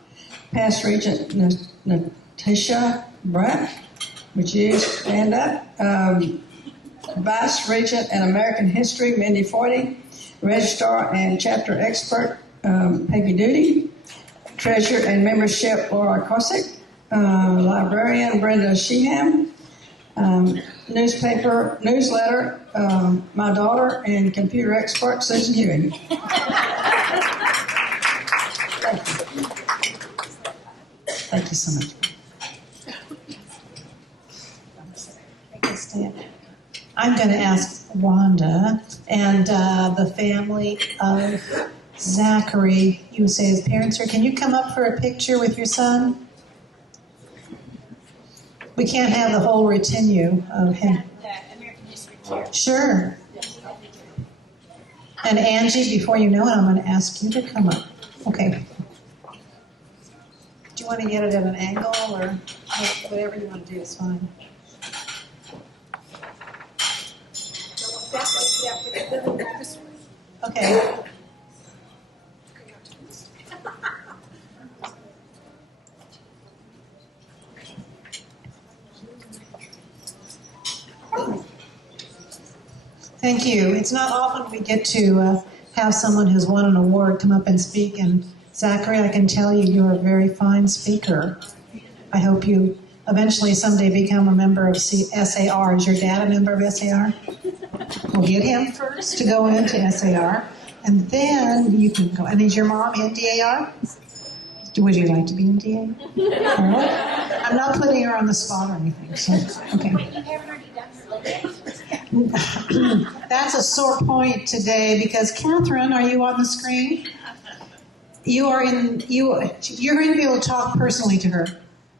Past regent Natasha Brett, would you stand up? Vice regent and American History, Mindy Forty. Registrar and chapter expert, Peggy Duty. Treasurer and membership, Laura Kosick. Librarian, Brenda Sheehan. Newsletter, my daughter, and computer expert, Susan Ewing. Thank you so much. I'm going to ask Wanda and the family of Zachary, you would say his parents are, can you come up for a picture with your son? We can't have the whole retinue of him. Sure. And Angie, before you know it, I'm going to ask you to come up. Okay. Do you want to get it at an angle or whatever you want to do is fine. Okay. Thank you. It's not often we get to have someone who's won an award come up and speak. And Zachary, I can tell you, you're a very fine speaker. I hope you eventually someday become a member of SAR. Is your dad a member of SAR? We'll get him first to go into SAR, and then you can go. And is your mom in DAR? Would you like to be in DAR? All right. I'm not putting her on the spot or anything. So, okay. That's a sore point today because Catherine, are you on the screen? You're going to be able to talk personally to her.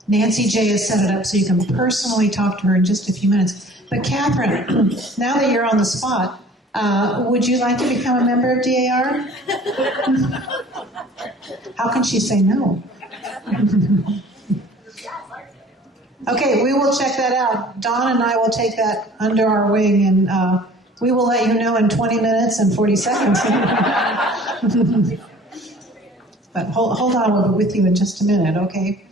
Nancy J has set it up so you can personally talk to her in just a few minutes. But Catherine, now that you're on the spot, would you like to become a member of DAR? How can she say no? Okay, we will check that out. Dawn and I will take that under our wing, and we will let you know in 20 minutes and 40 seconds. But hold on, we'll be with you in just a minute, okay?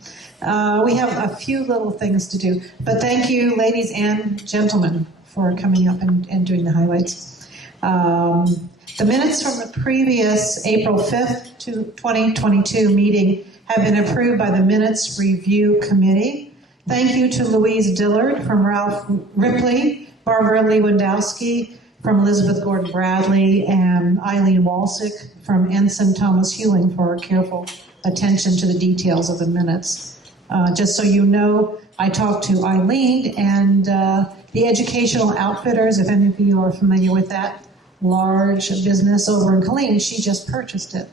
We have a few little things to do. But thank you, ladies and gentlemen, for coming up and doing the highlights. The minutes from the previous April 5th, 2022 meeting have been approved by the Minutes Review Committee. Thank you to Louise Dillard from Ralph Ripley, Barbara Lewandowski from Elizabeth Gordon Bradley, and Eileen Walsick from Ensign Thomas Hewling for careful attention to the details of the minutes. Just so you know, I talked to Eileen and the Educational Outfitters, if any of you are familiar with that large business over in Killeen, she just purchased it.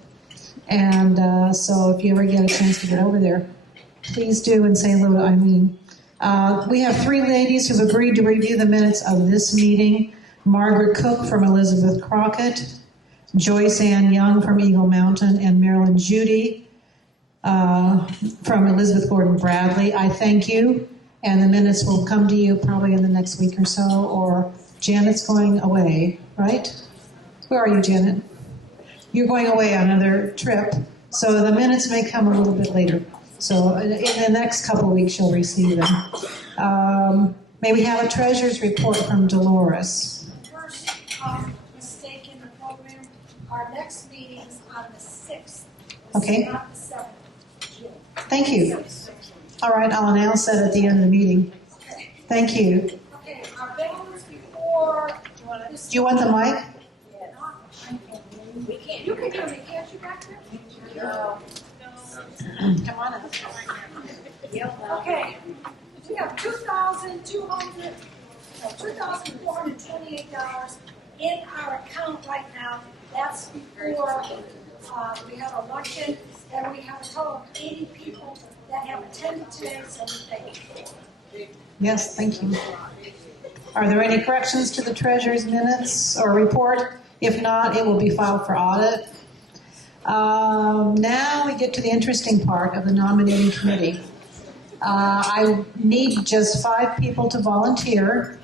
And so if you ever get a chance to get over there, please do and say hello to Eileen. We have three ladies who've agreed to review the minutes of this meeting. Margaret Cook from Elizabeth Crockett, Joyce Ann Young from Eagle Mountain, and Marilyn Judy from Elizabeth Gordon Bradley. I thank you, and the minutes will come to you probably in the next week or so, or Janet's going away, right? Where are you, Janet? You're going away on another trip, so the minutes may come a little bit later. So in the next couple of weeks, you'll receive them. May we have a treasurer's report from Dolores? First mistake in the program. Our next meeting's on the 6th. Okay. Not the 7th. Thank you. All right, I'll announce that at the end of the meeting. Thank you. Okay, our balance before. Do you want the mic? We can't. You can hear me, can't you, back there? No. Come on up. Okay, we have $2,428 in our account right now. That's before we have election, and we have a total of 80 people that have attended today, so we thank you. Yes, thank you. Are there any corrections to the treasurer's minutes or report? If not, it will be filed for audit. Now we get to the interesting part of the nominating committee. I need just 5 people to volunteer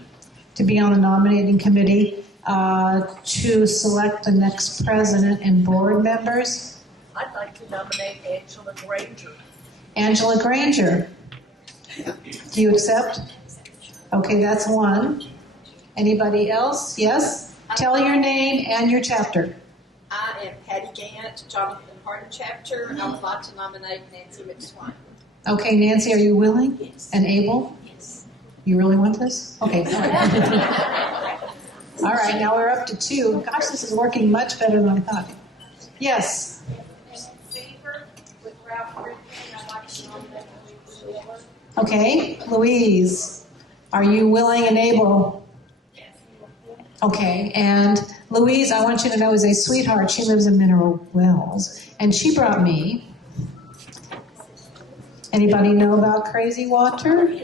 to be on the nominating committee to select the next president and board members. I'd like to nominate Angela Granger. Angela Granger. Do you accept? Okay, that's one. Anybody else? Yes? Tell your name and your chapter. I am Patty Gant, Jonathan Harden chapter. I would like to nominate Nancy McSwain. Okay, Nancy, are you willing? Yes. And able? Yes. You really want this? Okay. All right. All right, now we're up to 2. Gosh, this is working much better than I thought. Yes. With Ralph Ripley, I'd like to nominate Louise Dillard. Okay, Louise, are you willing and able? Okay, and Louise, I want you to know, is a sweetheart. She lives in Mineral Wells, and she brought me. Anybody know about crazy water?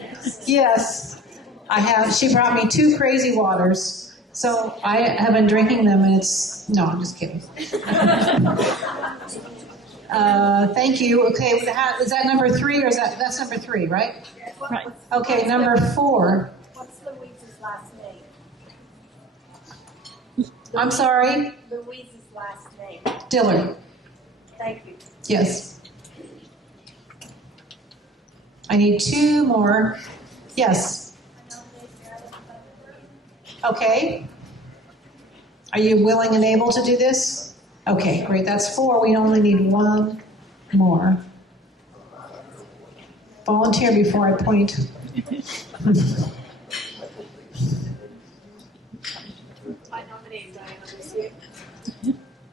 Yes, I have. She brought me 2 crazy waters. So I have been drinking them, and no, I'm just kidding. Thank you. Okay, is that number 3 or that's number 3, right? Right. Okay, number 4. What's Louise's last name? I'm sorry? Louise's last name. Dillard. Thank you. Yes. I need 2 more. Yes. Okay. Are you willing and able to do this? Okay, great. That's 4. We only need 1 more. Volunteer before I point. I nominate Diana Lucia.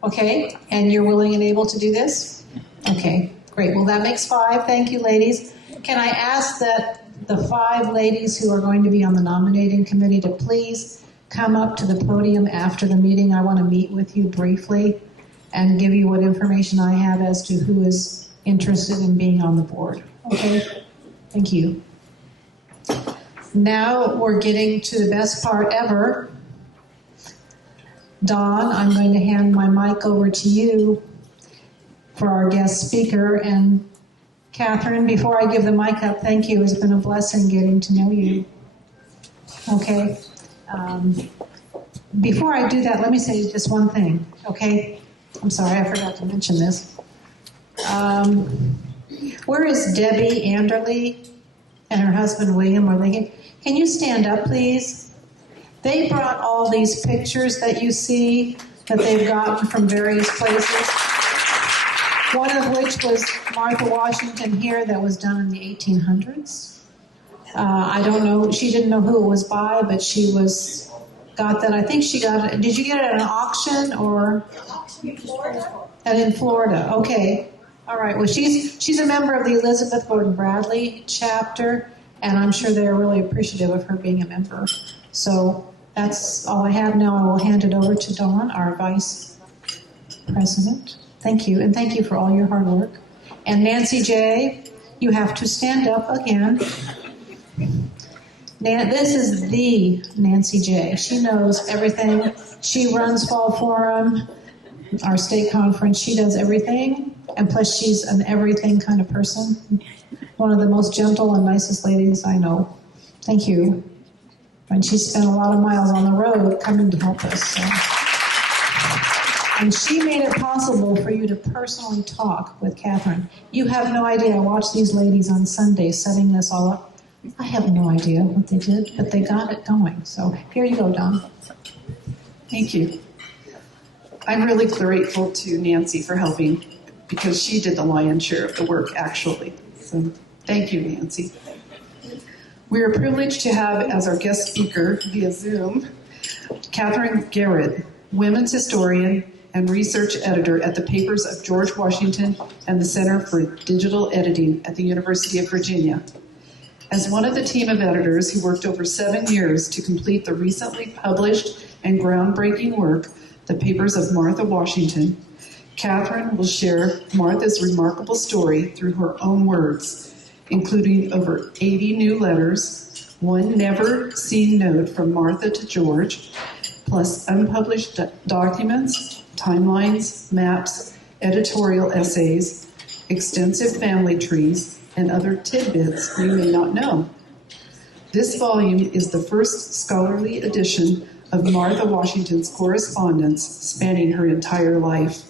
Okay, and you're willing and able to do this? Okay, great. Well, that makes 5. Thank you, ladies. Can I ask that the 5 ladies who are going to be on the nominating committee to please come up to the podium after the meeting? I want to meet with you briefly and give you what information I have as to who is interested in being on the board. Okay? Thank you. Now we're getting to the best part ever. Dawn, I'm going to hand my mic over to you for our guest speaker. And Catherine, before I give the mic up, thank you. It's been a blessing getting to know you. Okay? Before I do that, let me say just one thing, okay? I'm sorry, I forgot to mention this. Where is Debbie Anderley and her husband William? Can you stand up, please? They brought all these pictures that you see that they've gotten from various places. One of which was Martha Washington here that was done in the 1800s. I don't know, she didn't know who it was by, but she got that. I think she got it. Did you get it at an auction or? In Florida. And in Florida, okay. All right, well, she's a member of the Elizabeth Gordon Bradley chapter, and I'm sure they're really appreciative of her being a member. So that's all I have now. I will hand it over to Dawn, our Vice President. Thank you, and thank you for all your hard work. And Nancy J., you have to stand up again. This is the Nancy J. She knows everything. She runs Fall Forum, our state conference. She does everything, and plus she's an everything kind of person. One of the most gentle and nicest ladies I know. Thank you. And she spent a lot of miles on the road coming to help us. So. And she made it possible for you to personally talk with Catherine. You have no idea. I watched these ladies on Sunday setting this all up. I have no idea what they did, but they got it going. So here you go, Don. Thank you. I'm really grateful to Nancy for helping because she did the lion's share of the work, actually. So thank you, Nancy. We are privileged to have as our guest speaker via Zoom, Catherine Garrett, women's historian and research editor at the Papers of George Washington and the Center for Digital Editing at the University of Virginia. As one of the team of editors who worked over 7 years to complete the recently published and groundbreaking work, The Papers of Martha Washington, Catherine will share Martha's remarkable story through her own words, including over 80 new letters, 1 never-seen note from Martha to George, plus unpublished documents, timelines, maps, editorial essays, extensive family trees, and other tidbits you may not know. This volume is the first scholarly edition of Martha Washington's correspondence spanning her entire life.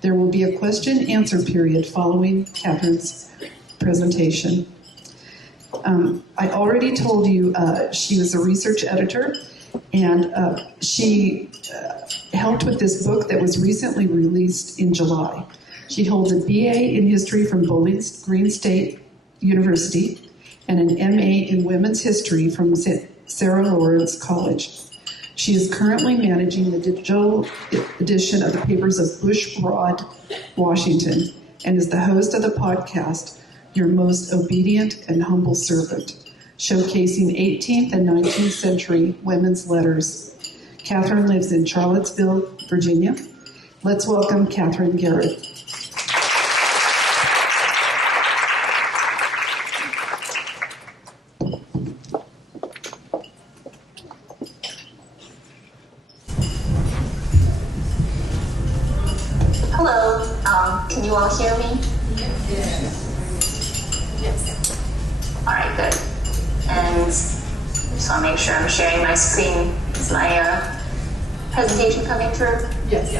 There will be a question-answer period following Catherine's presentation. I already told you she was a research editor, and she helped with this book that was recently released in July. She holds a BA in history from Bowling Green State University and an MA in women's history from Sarah Lawrence College. She is currently managing the digital edition of the Papers of Bush Broad, Washington, and is the host of the podcast, Your Most Obedient and Humble Servant, showcasing 18th and 19th century women's letters. Catherine lives in Charlottesville, Virginia. Let's welcome Catherine Garrett. just want to make sure I'm sharing my screen. Is my presentation coming through? Yes.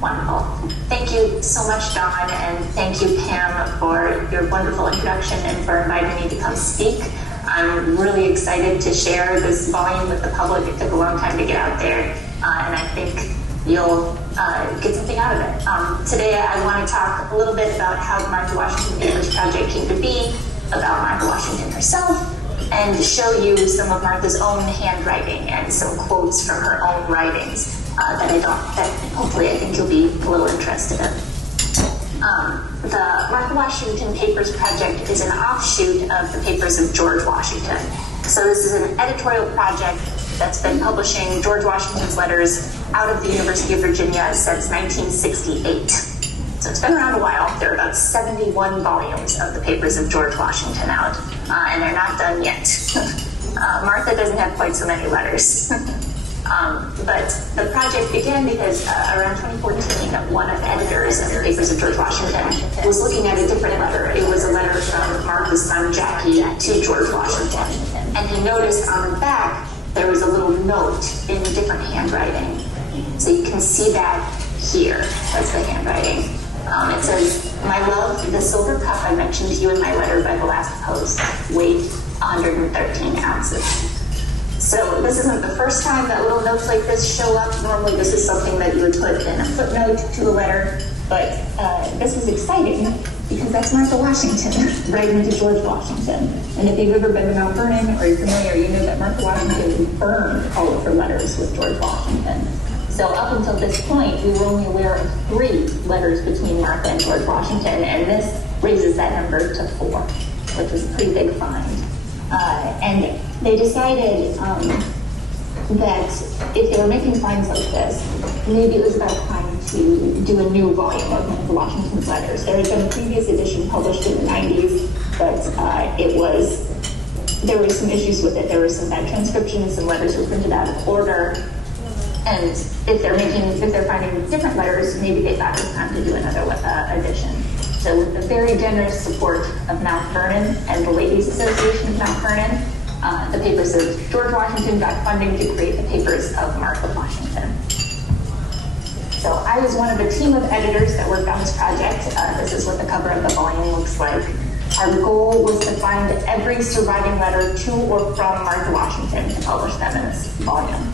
Wonderful. Thank you so much, Dawn, and thank you, Pam, for your wonderful introduction and for inviting me to come speak. I'm really excited to share this volume with the public. It took a long time to get out there, and I think you'll get something out of it. Today, I want to talk a little bit about how the Martha Washington Papers Project came to be, about Martha Washington herself, and show you some of Martha's own handwriting and some quotes from her own writings that hopefully I think you'll be a little interested in. The Martha Washington Papers Project is an offshoot of the Papers of George Washington. So this is an editorial project that's been publishing George Washington's letters out of the University of Virginia since 1968. So it's been around a while. There are about 71 volumes of the Papers of George Washington out, and they're not done yet. Martha doesn't have quite so many letters. But the project began because around 2014, one of the editors of the Papers of George Washington was looking at a different letter. It was a letter from Martha's son Jackie to George Washington. And he noticed on the back there was a little note in different handwriting. So you can see that here. That's the handwriting. It says, "My love, the silver cup I mentioned to you in my letter by the last post weighed 113 ounces. So this isn't the first time that little notes like this show up. Normally this is something that you would put in a footnote to a letter, but this was exciting because that's Martha Washington writing to George Washington. And if you've ever been to Mount Vernon or you're familiar, you know that Martha Washington burned all of her letters with George Washington. So up until this point, we were only aware of 3 letters between Martha and George Washington, and this raises that number to 4, which was a pretty big find. And they decided that if they were making finds like this, maybe it was about time to do a new volume of Martha Washington's letters. There had been a previous edition published in the 90s, but there were some issues with it. There was some bad transcription and some letters were printed out of order. And if they're finding different letters, maybe they thought it was time to do another edition. So with the very generous support of Mount Vernon and the Ladies Association of Mount Vernon, the Papers of George Washington got funding to create the Papers of Martha Washington. So I was one of a team of editors that worked on this project. This is what the cover of the volume looks like. Our goal was to find every surviving letter to or from Martha Washington to publish them in this volume.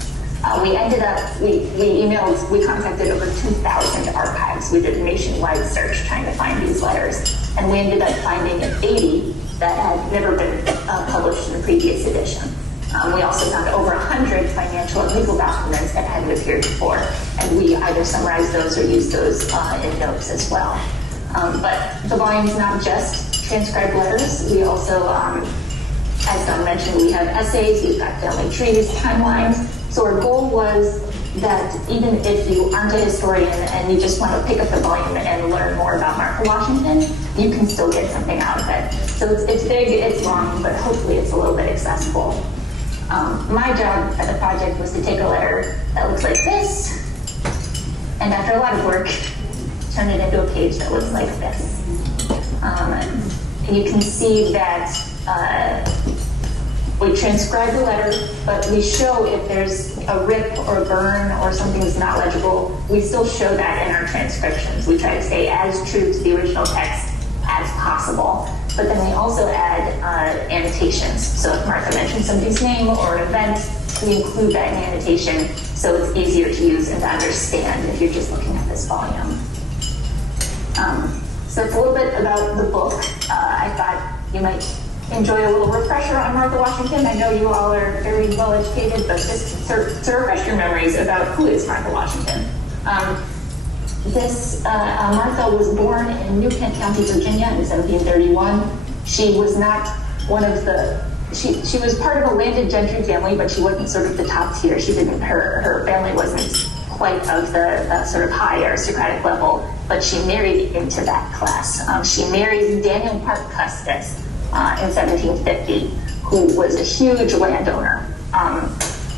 We contacted over 2,000 archives. We did a nationwide search trying to find these letters. And we ended up finding 80 that had never been published in a previous edition. We also found over 100 financial and legal documents that hadn't appeared before. And we either summarized those or used those in notes as well. But the volume's not just transcribed letters. We also, as Don mentioned, we have essays, we've got family trees, timelines. So our goal was that even if you aren't a historian and you just want to pick up the volume and learn more about Martha Washington, you can still get something out of it. So it's big, it's long, but hopefully it's a little bit accessible. My job at the project was to take a letter that looks like this, and after a lot of work, turn it into a page that looks like this. And you can see that we transcribe the letter, but we show if there's a rip or burn or something that's not legible, we still show that in our transcriptions. We try to stay as true to the original text as possible. But then we also add annotations. So if Martha mentions somebody's name or an event, we include that in the annotation so it's easier to use and to understand if you're just looking at this volume. So it's a little bit about the book. I thought you might enjoy a little refresher on Martha Washington. I know you all are very well educated, but just to refresh your memories about who is Martha Washington. Martha was born in New Kent County, Virginia in 1731. She was not one of the, she was part of a landed gentry family, but she wasn't sort of the top tier. Her family wasn't quite of the sort of high aristocratic level, but she married into that class. She married Daniel Parke Custis in 1750, who was a huge landowner.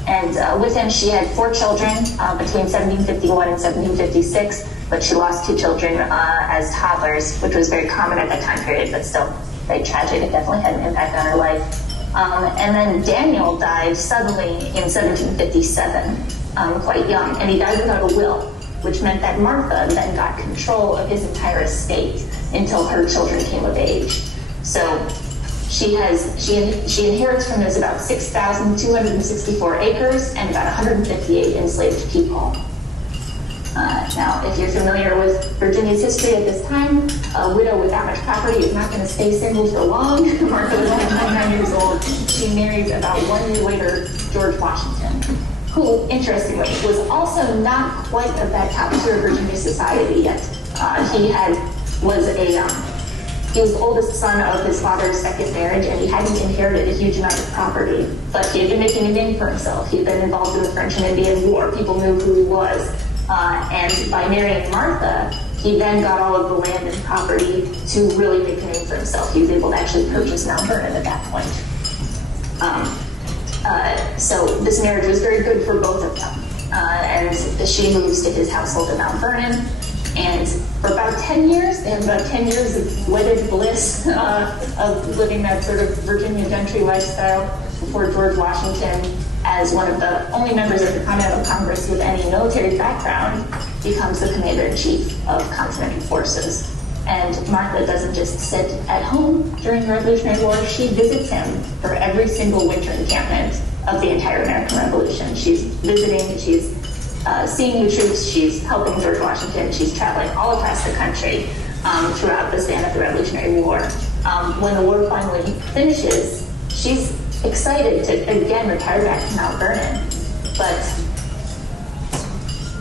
And with him, she had 4 children between 1751 and 1756, but she lost 2 children as toddlers, which was very common at that time period, but still very tragic. It definitely had an impact on her life. And then Daniel died suddenly in 1757, quite young, and he died without a will, which meant that Martha then got control of his entire estate until her children came of age. So she inherits from this about 6,264 acres and about 158 enslaved people. Now, if you're familiar with Virginia's history at this time, a widow with that much property is not going to stay single for long. Martha was only 29 years old. She married about 1 year later George Washington, who, interestingly, was also not quite of that top tier of Virginia society yet. He was the oldest son of his father's second marriage, and he hadn't inherited a huge amount of property, but he had been making a name for himself. He had been involved in the French and Indian War. People knew who he was. And by marrying Martha, he then got all of the land and property to really make a name for himself. He was able to actually purchase Mount Vernon at that point. So this marriage was very good for both of them. And she moves to his household in Mount Vernon. And for about 10 years, they have about 10 years of wedded bliss of living that sort of Virginia gentry lifestyle before George Washington, as one of the only members of the Continental Congress with any military background, becomes the commander-in-chief of Continental Forces. And Martha doesn't just sit at home during the Revolutionary War, she visits him for every single winter encampment of the entire American Revolution. She's visiting, she's seeing the troops, she's helping George Washington, she's traveling all across the country throughout the span of the Revolutionary War. When the war finally finishes, she's excited to again retire back to Mount Vernon, but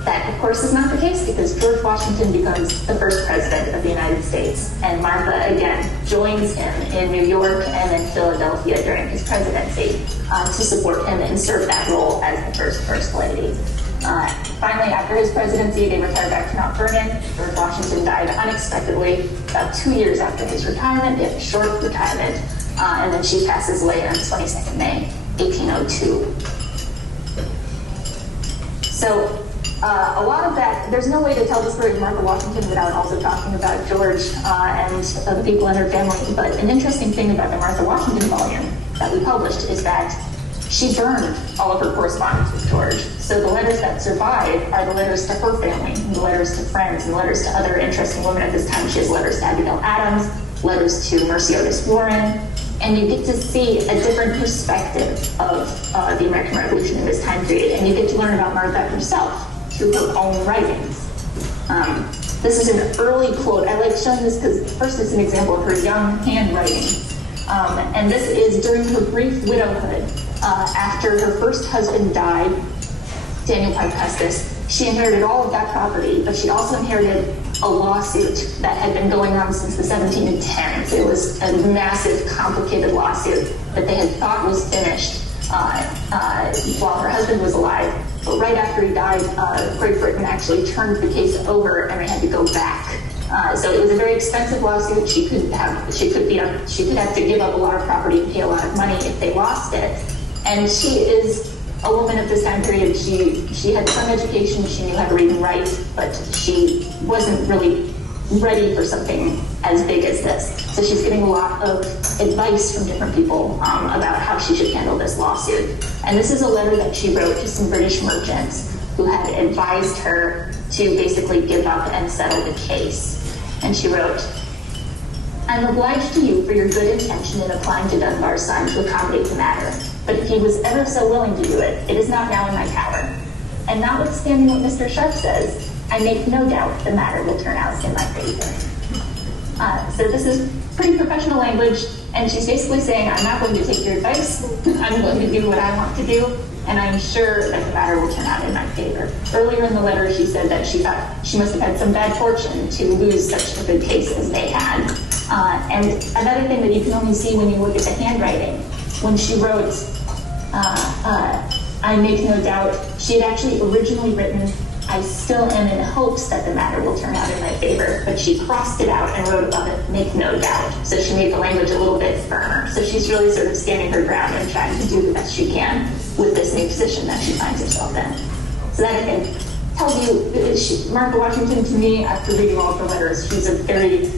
that, of course, is not the case because George Washington becomes the first president of the United States, and Martha again joins him in New York and then Philadelphia during his presidency to support him and serve that role as the first lady. Finally, after his presidency, they retired back to Mount Vernon. George Washington died unexpectedly about 2 years after his retirement. He had a short retirement, and then she passes away on 22nd May, 1802. So a lot of that, there's no way to tell the story of Martha Washington without also talking about George and the people in her family. But an interesting thing about the Martha Washington volume that we published is that she burned all of her correspondence with George. So the letters that survive are the letters to her family, and the letters to friends, and letters to other interesting women at this time. She has letters to Abigail Adams, letters to Mercy Otis Warren, and you get to see a different perspective of the American Revolution in this time period, and you get to learn about Martha herself through her own writings. This is an early quote. I like showing this because first it's an example of her young handwriting. And this is during her brief widowhood. After her first husband died, Daniel Pike Custis, she inherited all of that property, but she also inherited a lawsuit that had been going on since the 1710s. It was a massive, complicated lawsuit that they had thought was finished while her husband was alive. But right after he died, Great Britain actually turned the case over and they had to go back. So it was a very expensive lawsuit. She could have to give up a lot of property and pay a lot of money if they lost it. And she is a woman of this time period. She had some education, she knew how to read and write, but she wasn't really ready for something as big as this. So she's getting a lot of advice from different people about how she should handle this lawsuit. And this is a letter that she wrote to some British merchants who had advised her to basically give up and settle the case. And she wrote, "I'm obliged to you for your good intention in applying to Dunbar's son to accommodate the matter. But if he was ever so willing to do it, it is not now in my power. And notwithstanding what Mr. Sharp says, I make no doubt the matter will turn out in my favor." So this is pretty professional language, and she's basically saying, I'm not going to take your advice, I'm going to do what I want to do, and I'm sure that the matter will turn out in my favor. Earlier in the letter, she said that she thought she must have had some bad fortune to lose such a good case as they had. And another thing that you can only see when you look at the handwriting, when she wrote, I make no doubt, she had actually originally written, I still am in hopes that the matter will turn out in my favor, but she crossed it out and wrote above it, make no doubt. So she made the language a little bit firmer. So she's really sort of standing her ground and trying to do the best she can with this new position that she finds herself in. So that, I think, tells you, Martha Washington, to me, after reading all of her letters, she's a very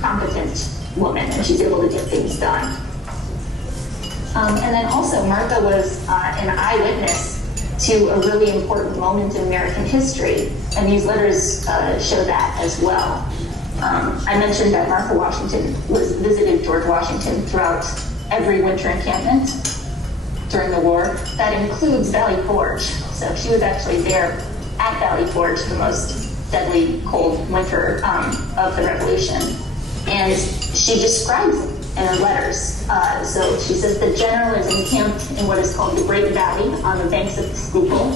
competent woman, and she's able to get things done. And then also, Martha was an eyewitness to a really important moment in American history, and these letters show that as well. I mentioned that Martha Washington visited George Washington throughout every winter encampment during the war. That includes Valley Forge. So she was actually there at Valley Forge, the most deadly cold winter of the Revolution. And she describes it in her letters. So she says the general is encamped in what is called the Great Valley on the banks of the Schuylkill.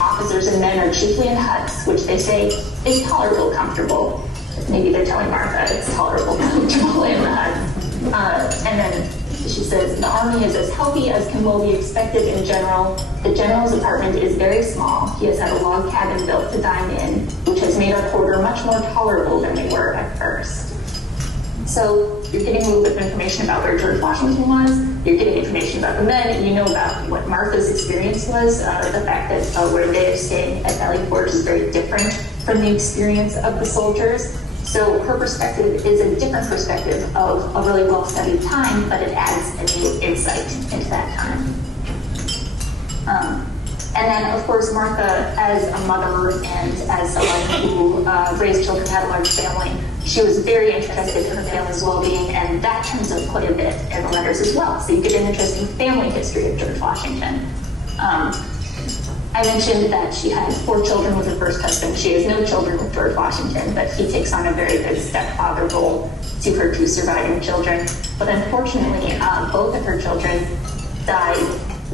Officers and men are chiefly in huts, which they say is tolerable, comfortable. Maybe they're telling Martha it's tolerable, comfortable in the hut. And then she says the army is as healthy as can well be expected in general. The general's apartment is very small. He has had a log cabin built to dine in, which has made our quarter much more tolerable than they were at first. So you're getting a little bit of information about where George Washington was. You're getting information about the men. You know about what Martha's experience was. The fact that where they are staying at Valley Forge is very different from the experience of the soldiers. So her perspective is a different perspective of a really well-studied time, but it adds a new insight into that time. And then, of course, Martha, as a mother and as someone who raised children, had a large family, she was very interested in her family's well-being, and that turns up quite a bit in the letters as well. So you get an interesting family history of George Washington. I mentioned that she had 4 children with her first husband. She has no children with George Washington, but he takes on a very good stepfather role to her 2 surviving children. But unfortunately, both of her children died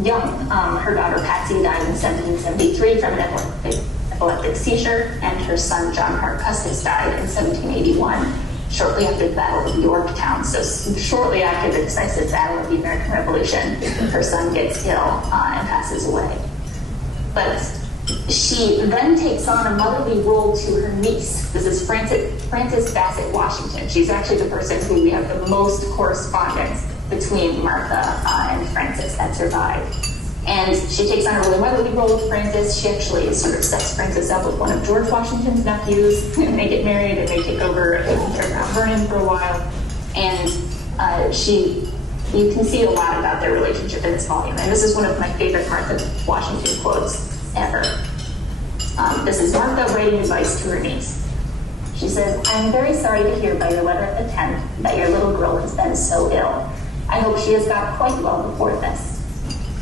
young. Her daughter Patsy died in 1773 from an epileptic seizure, and her son John Hart Custis died in 1781, shortly after the Battle of Yorktown. So shortly after the decisive battle of the American Revolution, her son gets ill and passes away. But she then takes on a motherly role to her niece. This is Frances Bassett Washington. She's actually the person who we have the most correspondence between Martha and Frances that survived. And she takes on a really motherly role with Frances. She actually sort of sets Frances up with one of George Washington's nephews, and they get married and they take over taking care of Mount Vernon for a while. And you can see a lot about their relationship in this volume. And this is one of my favorite Martha Washington quotes ever. This is Martha writing advice to her niece. She says, I am very sorry to hear by your letter of the 10th that your little girl has been so ill. I hope she has got quite well before this.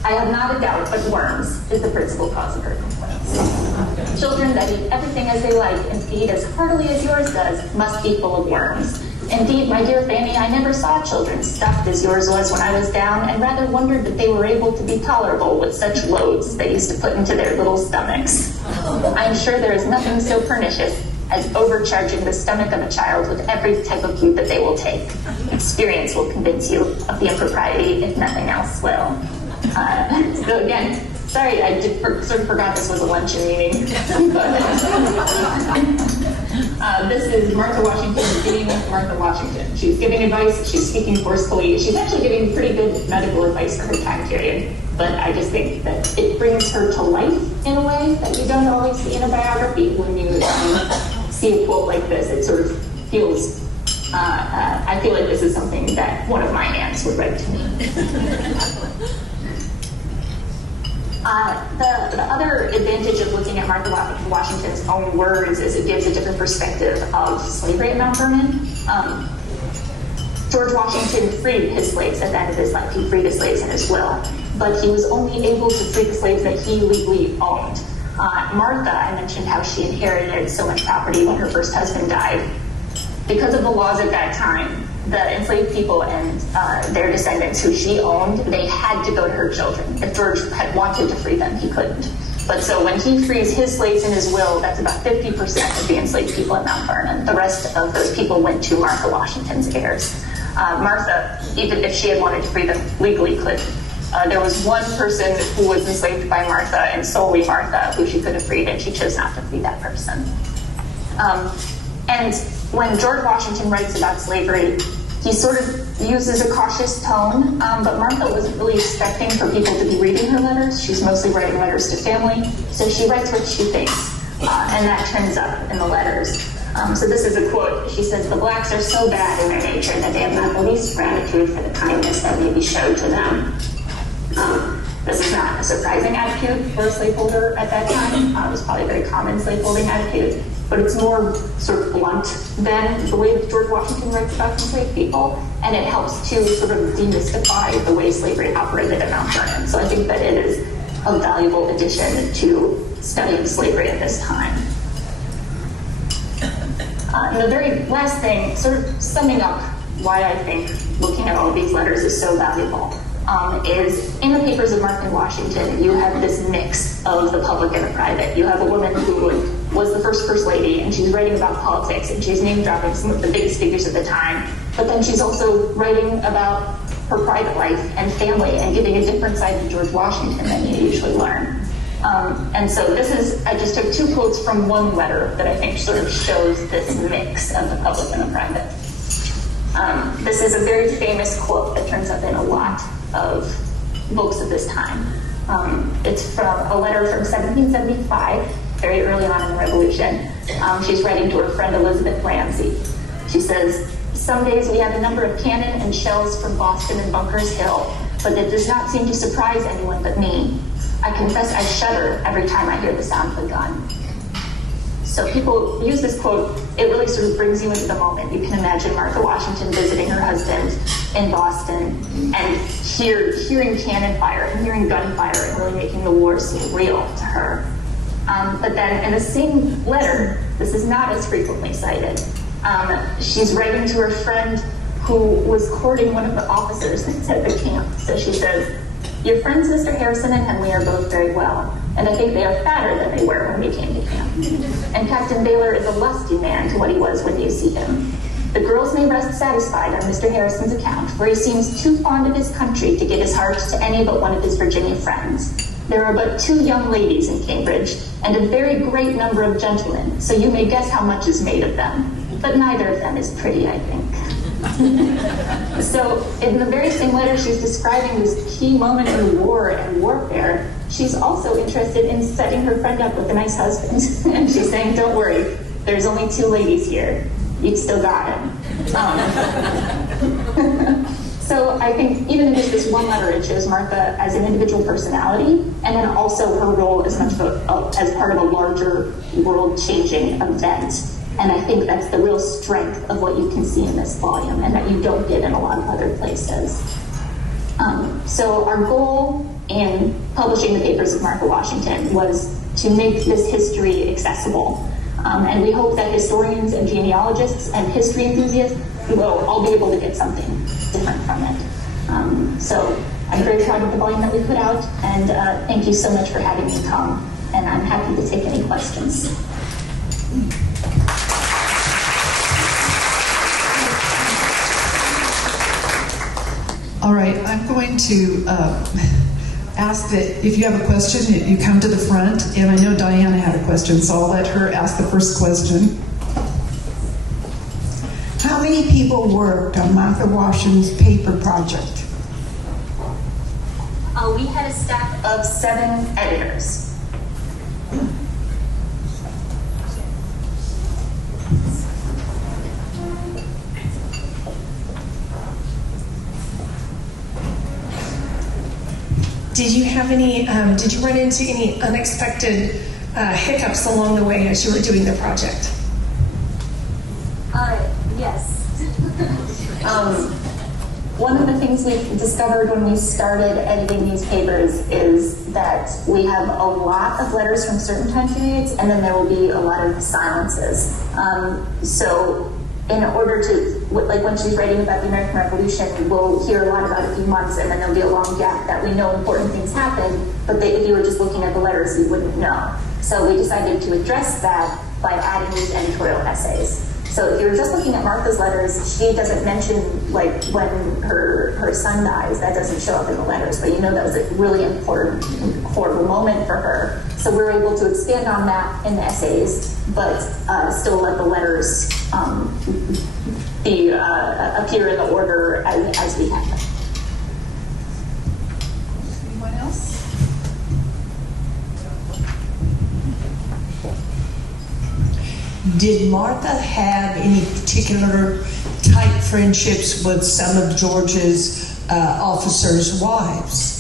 I have not a doubt, but worms is the principal cause of her complaints. Children that eat everything as they like and feed as heartily as yours does must be full of worms. Indeed, my dear Fanny, I never saw children stuffed as yours was when I was down, and rather wondered that they were able to be tolerable with such loads they used to put into their little stomachs. I am sure there is nothing so pernicious as overcharging the stomach of a child with every type of food that they will take. Experience will convince you of the impropriety, if nothing else will. So again, sorry, I sort of forgot this was a luncheon meeting. This is Martha Washington being Martha Washington. She's giving advice, she's speaking forcefully, she's actually giving pretty good medical advice for her time period, but I just think that it brings her to life in a way that you don't always see in a biography. When you see a quote like this, it sort of feels, I feel like this is something that one of my aunts would write to me. The other advantage of looking at Martha Washington's own words is it gives a different perspective of slavery at Mount Vernon. George Washington freed his slaves at the end of his life. He freed his slaves in his will, but he was only able to free the slaves that he legally owned. Martha, I mentioned how she inherited so much property when her first husband died. Because of the laws at that time, the enslaved people and their descendants who she owned, they had to go to her children. If George had wanted to free them, he couldn't. But so when he frees his slaves in his will, that's about 50% of the enslaved people at Mount Vernon. The rest of those people went to Martha Washington's heirs. Martha, even if she had wanted to free them, legally couldn't. There was one person who was enslaved by Martha, and solely Martha, who she could have freed, and she chose not to free that person. And when George Washington writes about slavery, he sort of uses a cautious tone, but Martha wasn't really expecting for people to be reading her letters. She's mostly writing letters to family, so she writes what she thinks, and that turns up in the letters. So this is a quote. She says, "The blacks are so bad in their nature that they have not the least gratitude for the kindness that may be shown to them. This is not a surprising attitude for a slaveholder at that time. It was probably a very common slaveholding attitude, but it's more sort of blunt than the way that George Washington writes about enslaved people, and it helps to sort of demystify the way slavery operated in Mount Vernon. So I think that it is a valuable addition to studying slavery at this time. And the very last thing, sort of summing up why I think looking at all of these letters is so valuable, is in the papers of Martha Washington, you have this mix of the public and the private. You have a woman who was the first lady, and she's writing about politics, and she's name-dropping some of the biggest figures at the time, but then she's also writing about her private life and family and giving a different side to George Washington than you usually learn. And so I just took two quotes from one letter that I think sort of shows this mix of the public and the private. This is a very famous quote that turns up in a lot of books of this time. It's from a letter from 1775, very early on in the Revolution. She's writing to her friend Elizabeth Ramsey. She says, "Some days we have a number of cannon and shells from Boston and Bunker's Hill, but it does not seem to surprise anyone but me. I confess I shudder every time I hear the sound of a gun." So people use this quote, it really sort of brings you into the moment. You can imagine Martha Washington visiting her husband in Boston and hearing cannon fire and hearing gunfire and really making the war seem real to her. But then in the same letter, this is not as frequently cited, she's writing to her friend who was courting one of the officers at the camp. So she says, "Your friends Mr. Harrison and Henley are both very well, and I think they are fatter than they were when we came to camp. And Captain Baylor is a lusty man to what he was when you see him. The girls may rest satisfied on Mr. Harrison's account, for he seems too fond of his country to give his heart to any but one of his Virginia friends. There are but 2 young ladies in Cambridge, and a very great number of gentlemen, so you may guess how much is made of them. But neither of them is pretty, I think." So in the very same letter, she's describing this key moment in war and warfare. She's also interested in setting her friend up with a nice husband. And she's saying, "Don't worry, there's only 2 ladies here. You've still got him." So I think even in just this one letter, it shows Martha as an individual personality, and then also her role as as part of a larger world-changing event. And I think that's the real strength of what you can see in this volume, and that you don't get in a lot of other places. So our goal in publishing the papers of Martha Washington was to make this history accessible. And we hope that historians and genealogists and history enthusiasts will all be able to get something different from it. So I'm very proud of the volume that we put out, and thank you so much for having me come, and I'm happy to take any questions. All right, I'm going to ask that if you have a question, you come to the front, and I know Diana had a question, so I'll let her ask the first question. How many people worked on Martha Washington's paper project? We had a staff of 7 editors. Did you have any, did you run into any unexpected hiccups along the way as you were doing the project? Yes. One of the things we discovered when we started editing these papers is that we have a lot of letters from certain time periods, and then there will be a lot of silences. So in order to, like when she's writing about the American Revolution, we'll hear a lot about a few months, and then there'll be a long gap that we know important things happened, but if you were just looking at the letters, you wouldn't know. So we decided to address that by adding these editorial essays. So if you're just looking at Martha's letters, she doesn't mention like when her son dies. That doesn't show up in the letters, but you know that was a really important, horrible moment for her. So we're able to expand on that in the essays, but still let the letters appear in the order as we have them. Anyone else? Did Martha have any particular tight friendships with some of George's officers' wives?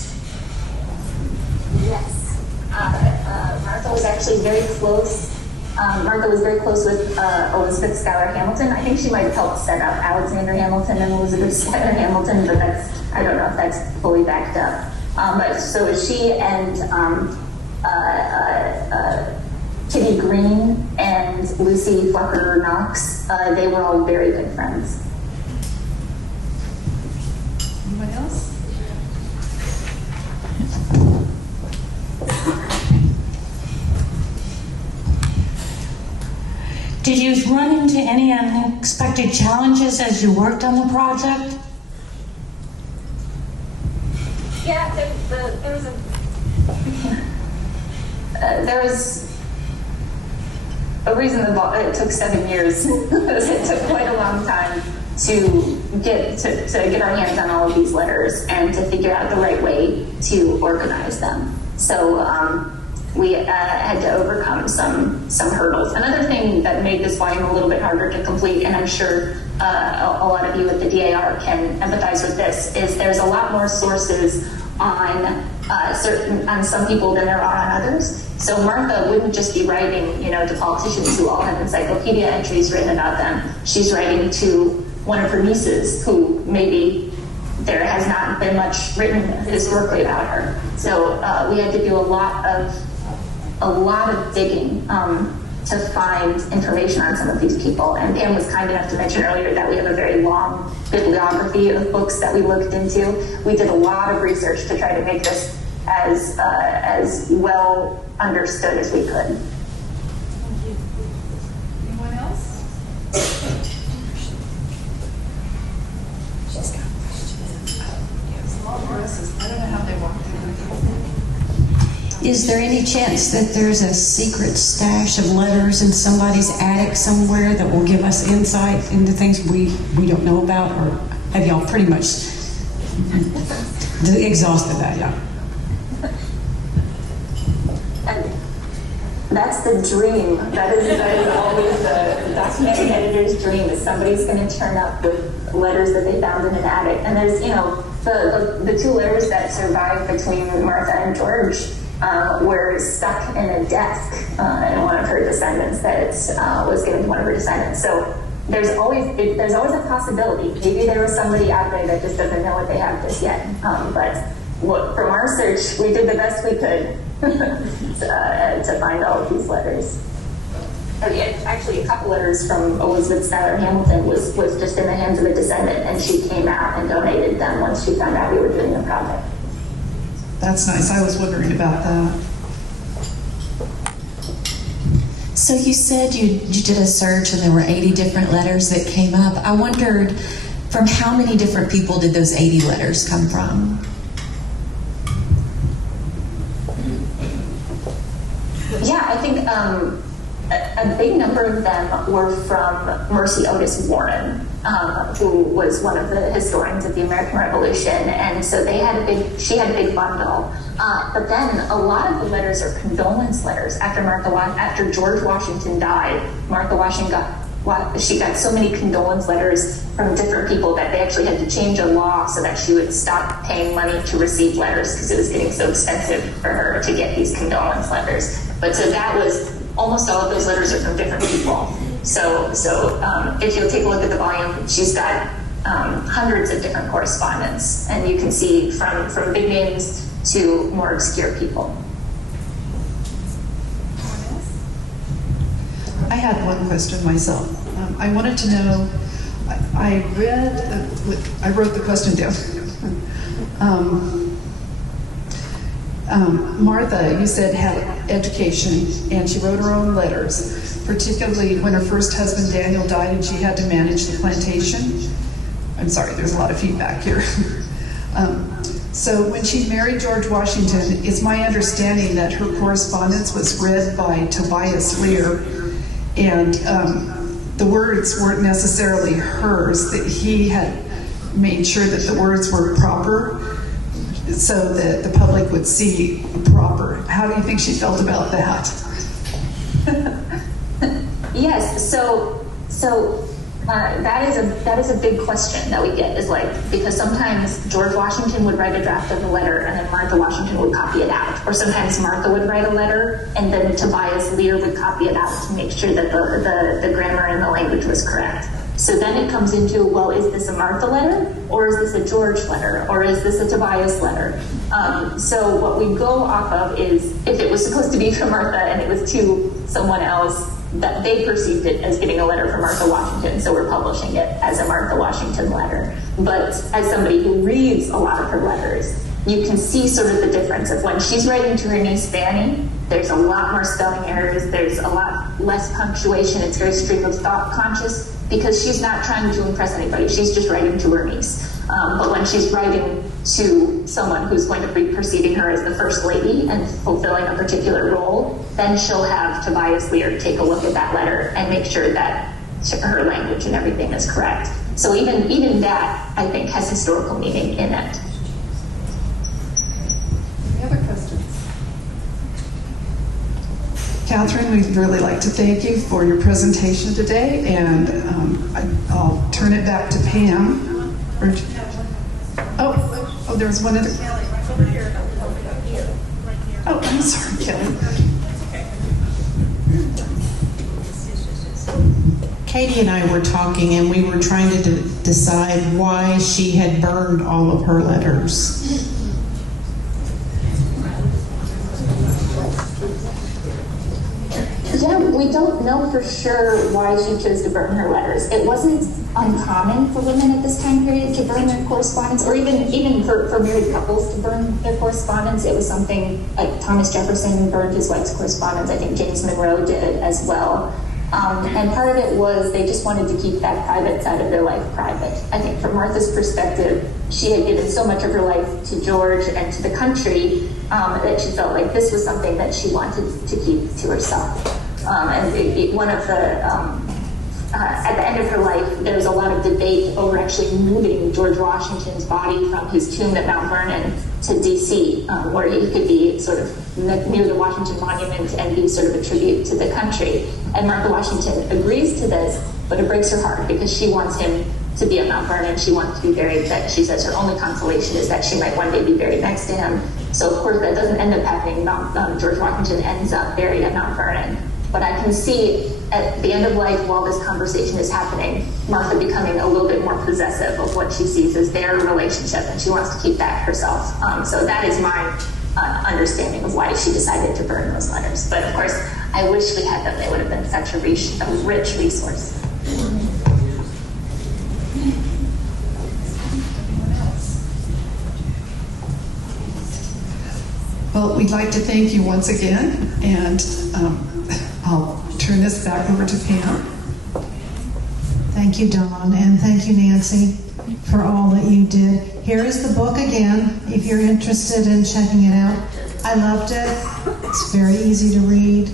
Martha was actually very close. Martha was very close with Elizabeth Schuyler Hamilton. I think she might have helped set up Alexander Hamilton and Elizabeth Schuyler Hamilton, but I don't know if that's fully backed up. But so she and Kitty Green and Lucy Flucker Knox, they were all very good friends. Anyone else? Did you run into any unexpected challenges as you worked on the project? Yeah, there was a reason it took 7 years. It took quite a long time to get our hands on all of these letters and to figure out the right way to organize them. So we had to overcome some hurdles. Another thing that made this volume a little bit harder to complete, and I'm sure a lot of you at the DAR can empathize with this, is there's a lot more sources on some people than there are on others. So Martha wouldn't just be writing, to politicians who all have encyclopedia entries written about them. She's writing to one of her nieces who maybe there has not been much written historically about her. So we had to do a lot of digging to find information on some of these people. And Pam was kind enough to mention earlier that we have a very long bibliography of books that we looked into. We did a lot of research to try to make this as well understood as we could. Anyone else? She's got questions. Yes, long dresses. I don't know how they walk through. Is there any chance that there's a secret stash of letters in somebody's attic somewhere that will give us insight into things we don't know about? Or have y'all pretty much exhausted that, yeah? And that's the dream. That is always the documentary editor's dream, is somebody's going to turn up with letters that they found in an attic. And there's, the two letters that survived between Martha and George were stuck in a desk in one of her descendants that was given to one of her descendants. So there's always a possibility. Maybe there was somebody out there that just doesn't know what they have just yet. But from our search, we did the best we could to find all of these letters. Actually, a couple letters from Elizabeth Schuyler Hamilton was just in the hands of a descendant, and she came out and donated them once she found out we were doing the project. That's nice. I was wondering about that. So you said you did a search and there were 80 different letters that came up. I wondered, from how many different people did those 80 letters come from? Yeah, I think a big number of them were from Mercy Otis Warren, who was one of the historians of the American Revolution, and so she had a big bundle. But then a lot of the letters are condolence letters. After George Washington died, she got so many condolence letters from different people that they actually had to change a law so that she would stop paying money to receive letters because it was getting so expensive for her to get these condolence letters. But so that was, almost all of those letters are from different people. So if you'll take a look at the volume, she's got hundreds of different correspondence, and you can see from big names to more obscure people. I had one question myself. I wanted to know, I wrote the question down. Martha, you said, had education, and she wrote her own letters, particularly when her first husband Daniel died and she had to manage the plantation. I'm sorry, there's a lot of feedback here. So when she married George Washington, it's my understanding that her correspondence was read by Tobias Lear, and the words weren't necessarily hers, that he had made sure that the words were proper so that the public would see proper. How do you think she felt about that? Yes, so that is a big question that we get, is like, because sometimes George Washington would write a draft of the letter and then Martha Washington would copy it out, or sometimes Martha would write a letter and then Tobias Lear would copy it out to make sure that the grammar and the language was correct. So then it comes into, well, is this a Martha letter, or is this a George letter, or is this a Tobias letter? So what we go off of is, if it was supposed to be from Martha and it was to someone else, that they perceived it as getting a letter from Martha Washington, so we're publishing it as a Martha Washington letter. But as somebody who reads a lot of her letters, you can see sort of the difference of when she's writing to her niece Fanny, there's a lot more spelling errors, there's a lot less punctuation, it's very stream of thought conscious, because she's not trying to impress anybody, she's just writing to her niece. But when she's writing to someone who's going to be perceiving her as the First Lady and fulfilling a particular role, then she'll have Tobias Lear take a look at that letter and make sure that her language and everything is correct. So even that, I think, has historical meaning in it. Any other questions? Catherine, we'd really like to thank you for your presentation today, and I'll turn it back to Pam. Oh, there was one other. Oh, I'm sorry, Kelly. Katie and I were talking, and we were trying to decide why she had burned all of her letters. Yeah, we don't know for sure why she chose to burn her letters. It wasn't uncommon for women at this time period to burn their correspondence, or even for married couples to burn their correspondence. It was something like Thomas Jefferson burned his wife's correspondence. I think James Monroe did as well. And part of it was they just wanted to keep that private side of their life private. I think from Martha's perspective, she had given so much of her life to George and to the country that she felt like this was something that she wanted to keep to herself. At the end of her life, there was a lot of debate over actually moving George Washington's body from his tomb at Mount Vernon to D.C., where he could be sort of near the Washington Monument and be sort of a tribute to the country. And Martha Washington agrees to this, but it breaks her heart because she wants him to be at Mount Vernon. She wants to be buried. That she says her only consolation is that she might one day be buried next to him. So of course that doesn't end up happening. George Washington ends up buried at Mount Vernon. But I can see at the end of life, while this conversation is happening, Martha becoming a little bit more possessive of what she sees as their relationship, and she wants to keep that herself. So that is my understanding of why she decided to burn those letters. But of course, I wish we had them. They would have been such a rich resource. Well, we'd like to thank you once again, and I'll turn this back over to Pam. Thank you, Dawn, and thank you, Nancy, for all that you did. Here is the book again, if you're interested in checking it out. I loved it. It's very easy to read.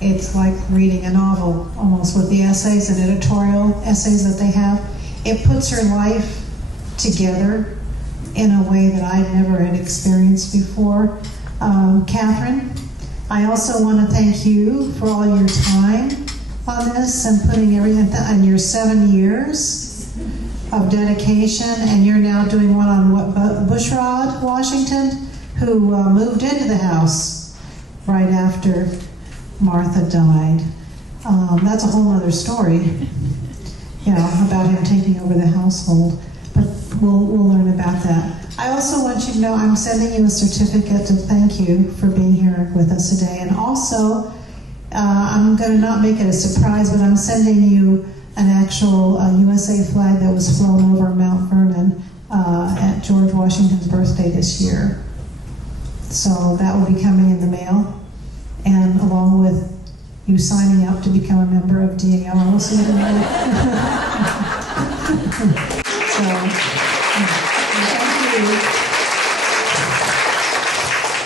It's like reading a novel, almost, with the essays and editorial essays that they have. It puts her life together in a way that I never had experienced before. Catherine, I also want to thank you for all your time on this and putting everything on your 7 years of dedication, and you're now doing one on Bushrod Washington, who moved into the house right after Martha died. That's a whole other story, about him taking over the household, but we'll learn about that. I also want you to know I'm sending you a certificate to thank you for being here with us today. And also, I'm going to not make it a surprise, but I'm sending you an actual USA flag that was flown over Mount Vernon at George Washington's birthday this year. So that will be coming in the mail. And along with you signing up to become a member of DAR, also in the mail.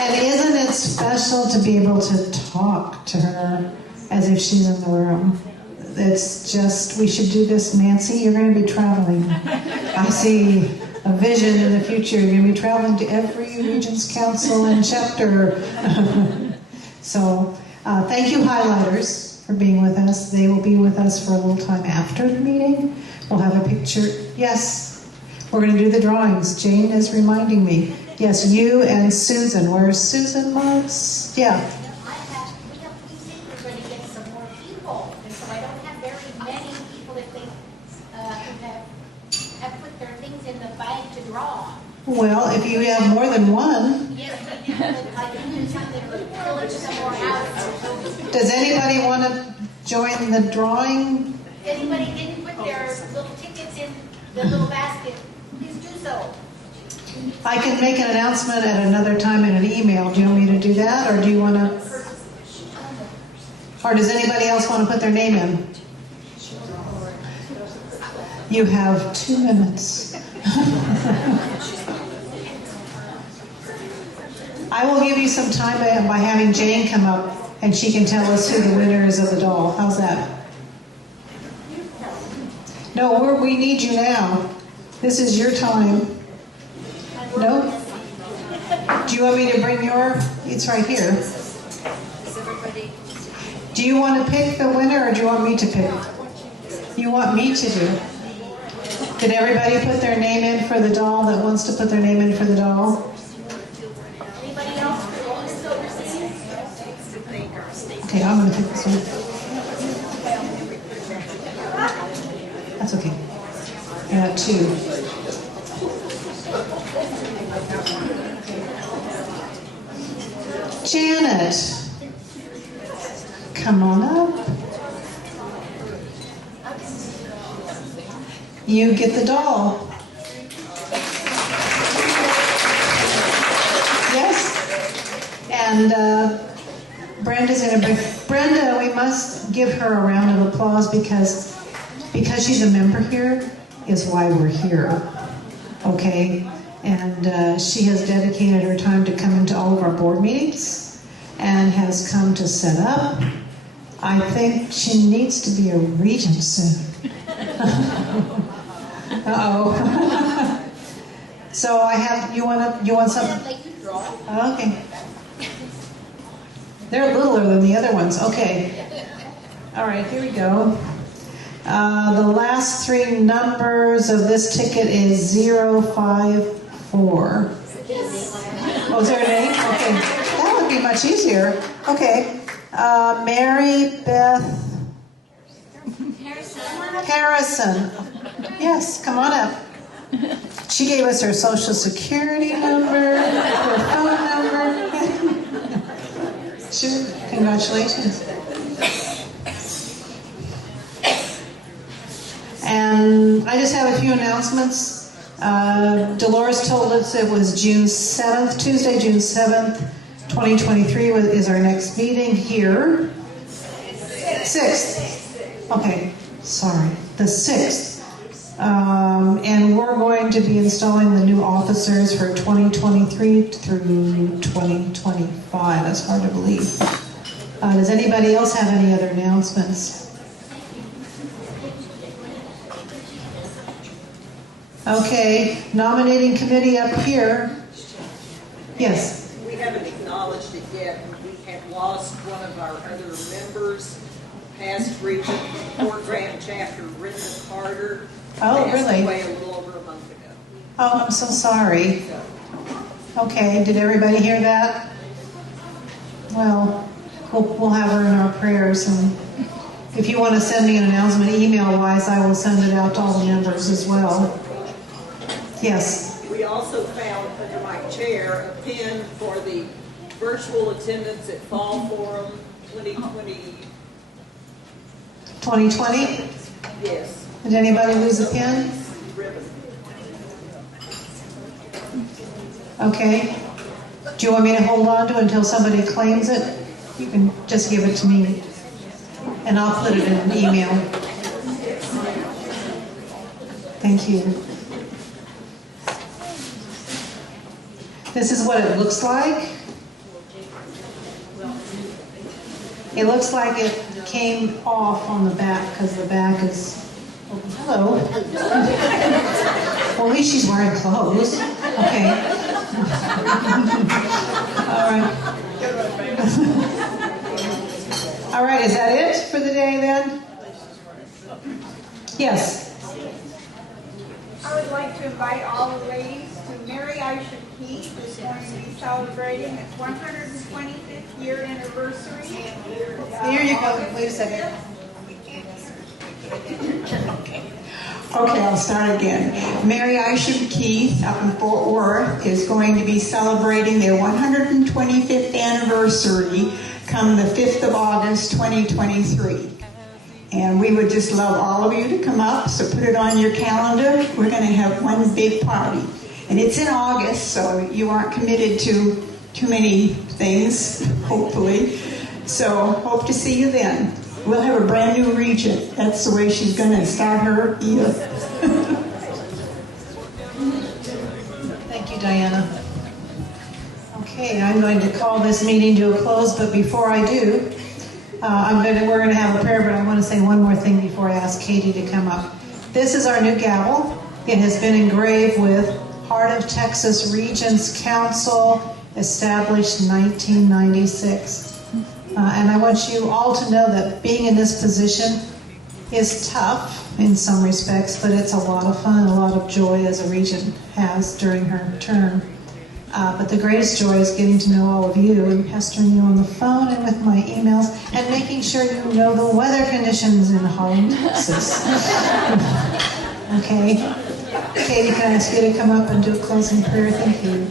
And isn't it special to be able to talk to her as if she's in the room? It's just, we should do this, Nancy. You're going to be traveling. I see a vision in the future. You're going to be traveling to every Regents Council and chapter. So, thank you, highlighters. for being with us. They will be with us for a little time after the meeting. We'll have a picture. Yes, we're going to do the drawings. Jane is reminding me. Yes, you and Susan. Where's Susan, Marks? Yeah. We're going to get some more people, and so I don't have very many people if they have put their things in the bag to draw. Well, if you have more than one. Yes, but I can do something to pull it somewhere out. Does anybody want to join the drawing? If anybody didn't put their little tickets in the little basket, please do so. I can make an announcement at another time in an email. Do you want me to do that, or do you want to? Or does anybody else want to put their name in? You have 2 minutes. I will give you some time by having Jane come up, and she can tell us who the winner is of the doll. How's that? No, we need you now. This is your time. No? Do you want me to bring your? It's right here. Do you want to pick the winner, or do you want me to pick? You want me to do? Did everybody put their name in for the doll that wants to put their name in for the doll? Okay, I'm going to pick this one. That's okay. I got 2. Janet, come on up. You get the doll. Yes? And Brenda's going to bring... Brenda, we must give her a round of applause because she's a member here is why we're here. Okay? And she has dedicated her time to come into all of our board meetings and has come to set up. I think she needs to be a regent soon. Uh-oh. So I have, you want something? Okay. They're littler than the other ones. Okay. All right, here we go. The last 3 numbers of this ticket is 054. Oh, is there a name? Okay. That would be much easier. Okay. Mary Beth Harrison. Yes, come on up. She gave us her social security number, her phone number. Sure. Congratulations. And I just have a few announcements. Dolores told us it was June 7th, Tuesday, June 7th, 2023 is our next meeting here. 6th. Okay, sorry. The 6th. And we're going to be installing the new officers for 2023 through 2025. That's hard to believe. Does anybody else have any other announcements? Okay, nominating committee up here. Yes. We haven't acknowledged it yet. We have lost one of our other members, past Regent, Fort Graham chapter, Brenda Carter. Oh, passed really? away a little over a month ago. Oh, I'm so sorry. Okay, did everybody hear that? Well, we'll have her in our prayers, and if you want to send me an announcement email-wise, I will send it out to all the members as well. Yes. We also found under my chair a pin for the virtual attendance at Fall Forum 2020. 2020? Yes. Did anybody lose a pin? Ribbon. Okay. Do you want me to hold on to it until somebody claims it? You can just give it to me, and I'll put it in an email. Thank you. This is what it looks like. It looks like it came off on the back because the back is... Oh, hello. Well, at least she's wearing clothes. Okay. All right. All right, is that it for the day then? Yes. I would like to invite all the ladies to Mary Aisha Keith, who's going to be celebrating its 125th year anniversary. Here you go. Wait a second. Okay, I'll start again. Mary Aisha Keith up in Fort Worth is going to be celebrating their 125th anniversary come the 5th of August 2023. And we would just love all of you to come up, so put it on your calendar. We're going to have one big party. And it's in August, so you aren't committed to too many things, hopefully. So hope to see you then. We'll have a brand new regent. That's the way she's going to start her year. Thank you, Diana. Okay, I'm going to call this meeting to a close, but before I do, we're going to have a prayer, but I want to say one more thing before I ask Katie to come up. This is our new gavel. It has been engraved with Heart of Texas Regents Council, established 1996. And I want you all to know that being in this position is tough in some respects, but it's a lot of fun, a lot of joy as a regent has during her term. But the greatest joy is getting to know all of you and pestering you on the phone and with my emails and making sure you know the weather conditions in Holland, Texas. Okay? Katie, can I ask you to come up and do a closing prayer? Thank you.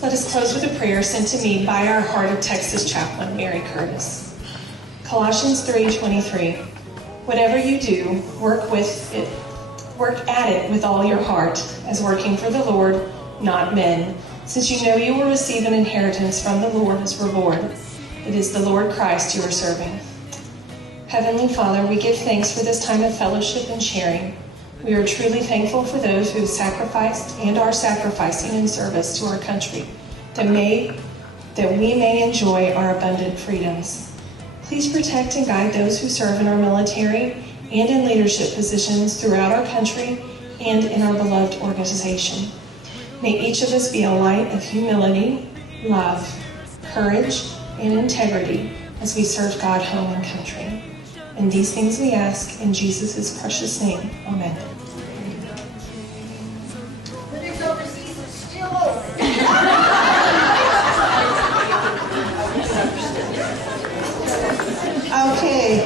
Let us close with a prayer sent to me by our Heart of Texas chaplain, Mary Curtis. Colossians 3:23. Whatever you do, work at it with all your heart, as working for the Lord, not men, since you know you will receive an inheritance from the Lord as reward. It is the Lord Christ you are serving. Heavenly Father, we give thanks for this time of fellowship and sharing. We are truly thankful for those who have sacrificed and are sacrificing in service to our country, that we may enjoy our abundant freedoms. Please protect and guide those who serve in our military and in leadership positions throughout our country and in our beloved organization. May each of us be a light of humility, love, courage, and integrity as we serve God, home, and country. And these things we ask in Jesus' precious name. Amen. Regents overseas is still open. Okay,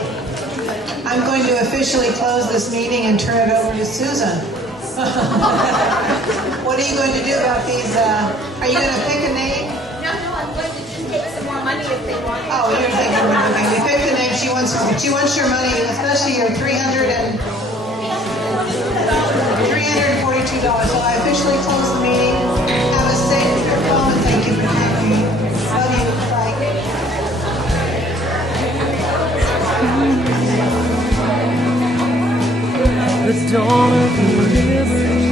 I'm going to officially close this meeting and turn it over to Susan. What are you going to do about these? Are you going to pick a name? No, I'm going to just take some more money if they want. Oh, you're taking her money. Okay, you pick the name. She wants your money, especially your $342. So I officially close the meeting. Have a safe trip home, and thank you for having me. Love you. Bye. The dawn of liberty.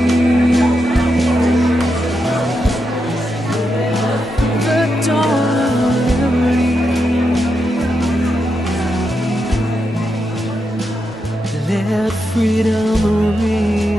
The dawn of liberty. Let freedom ring.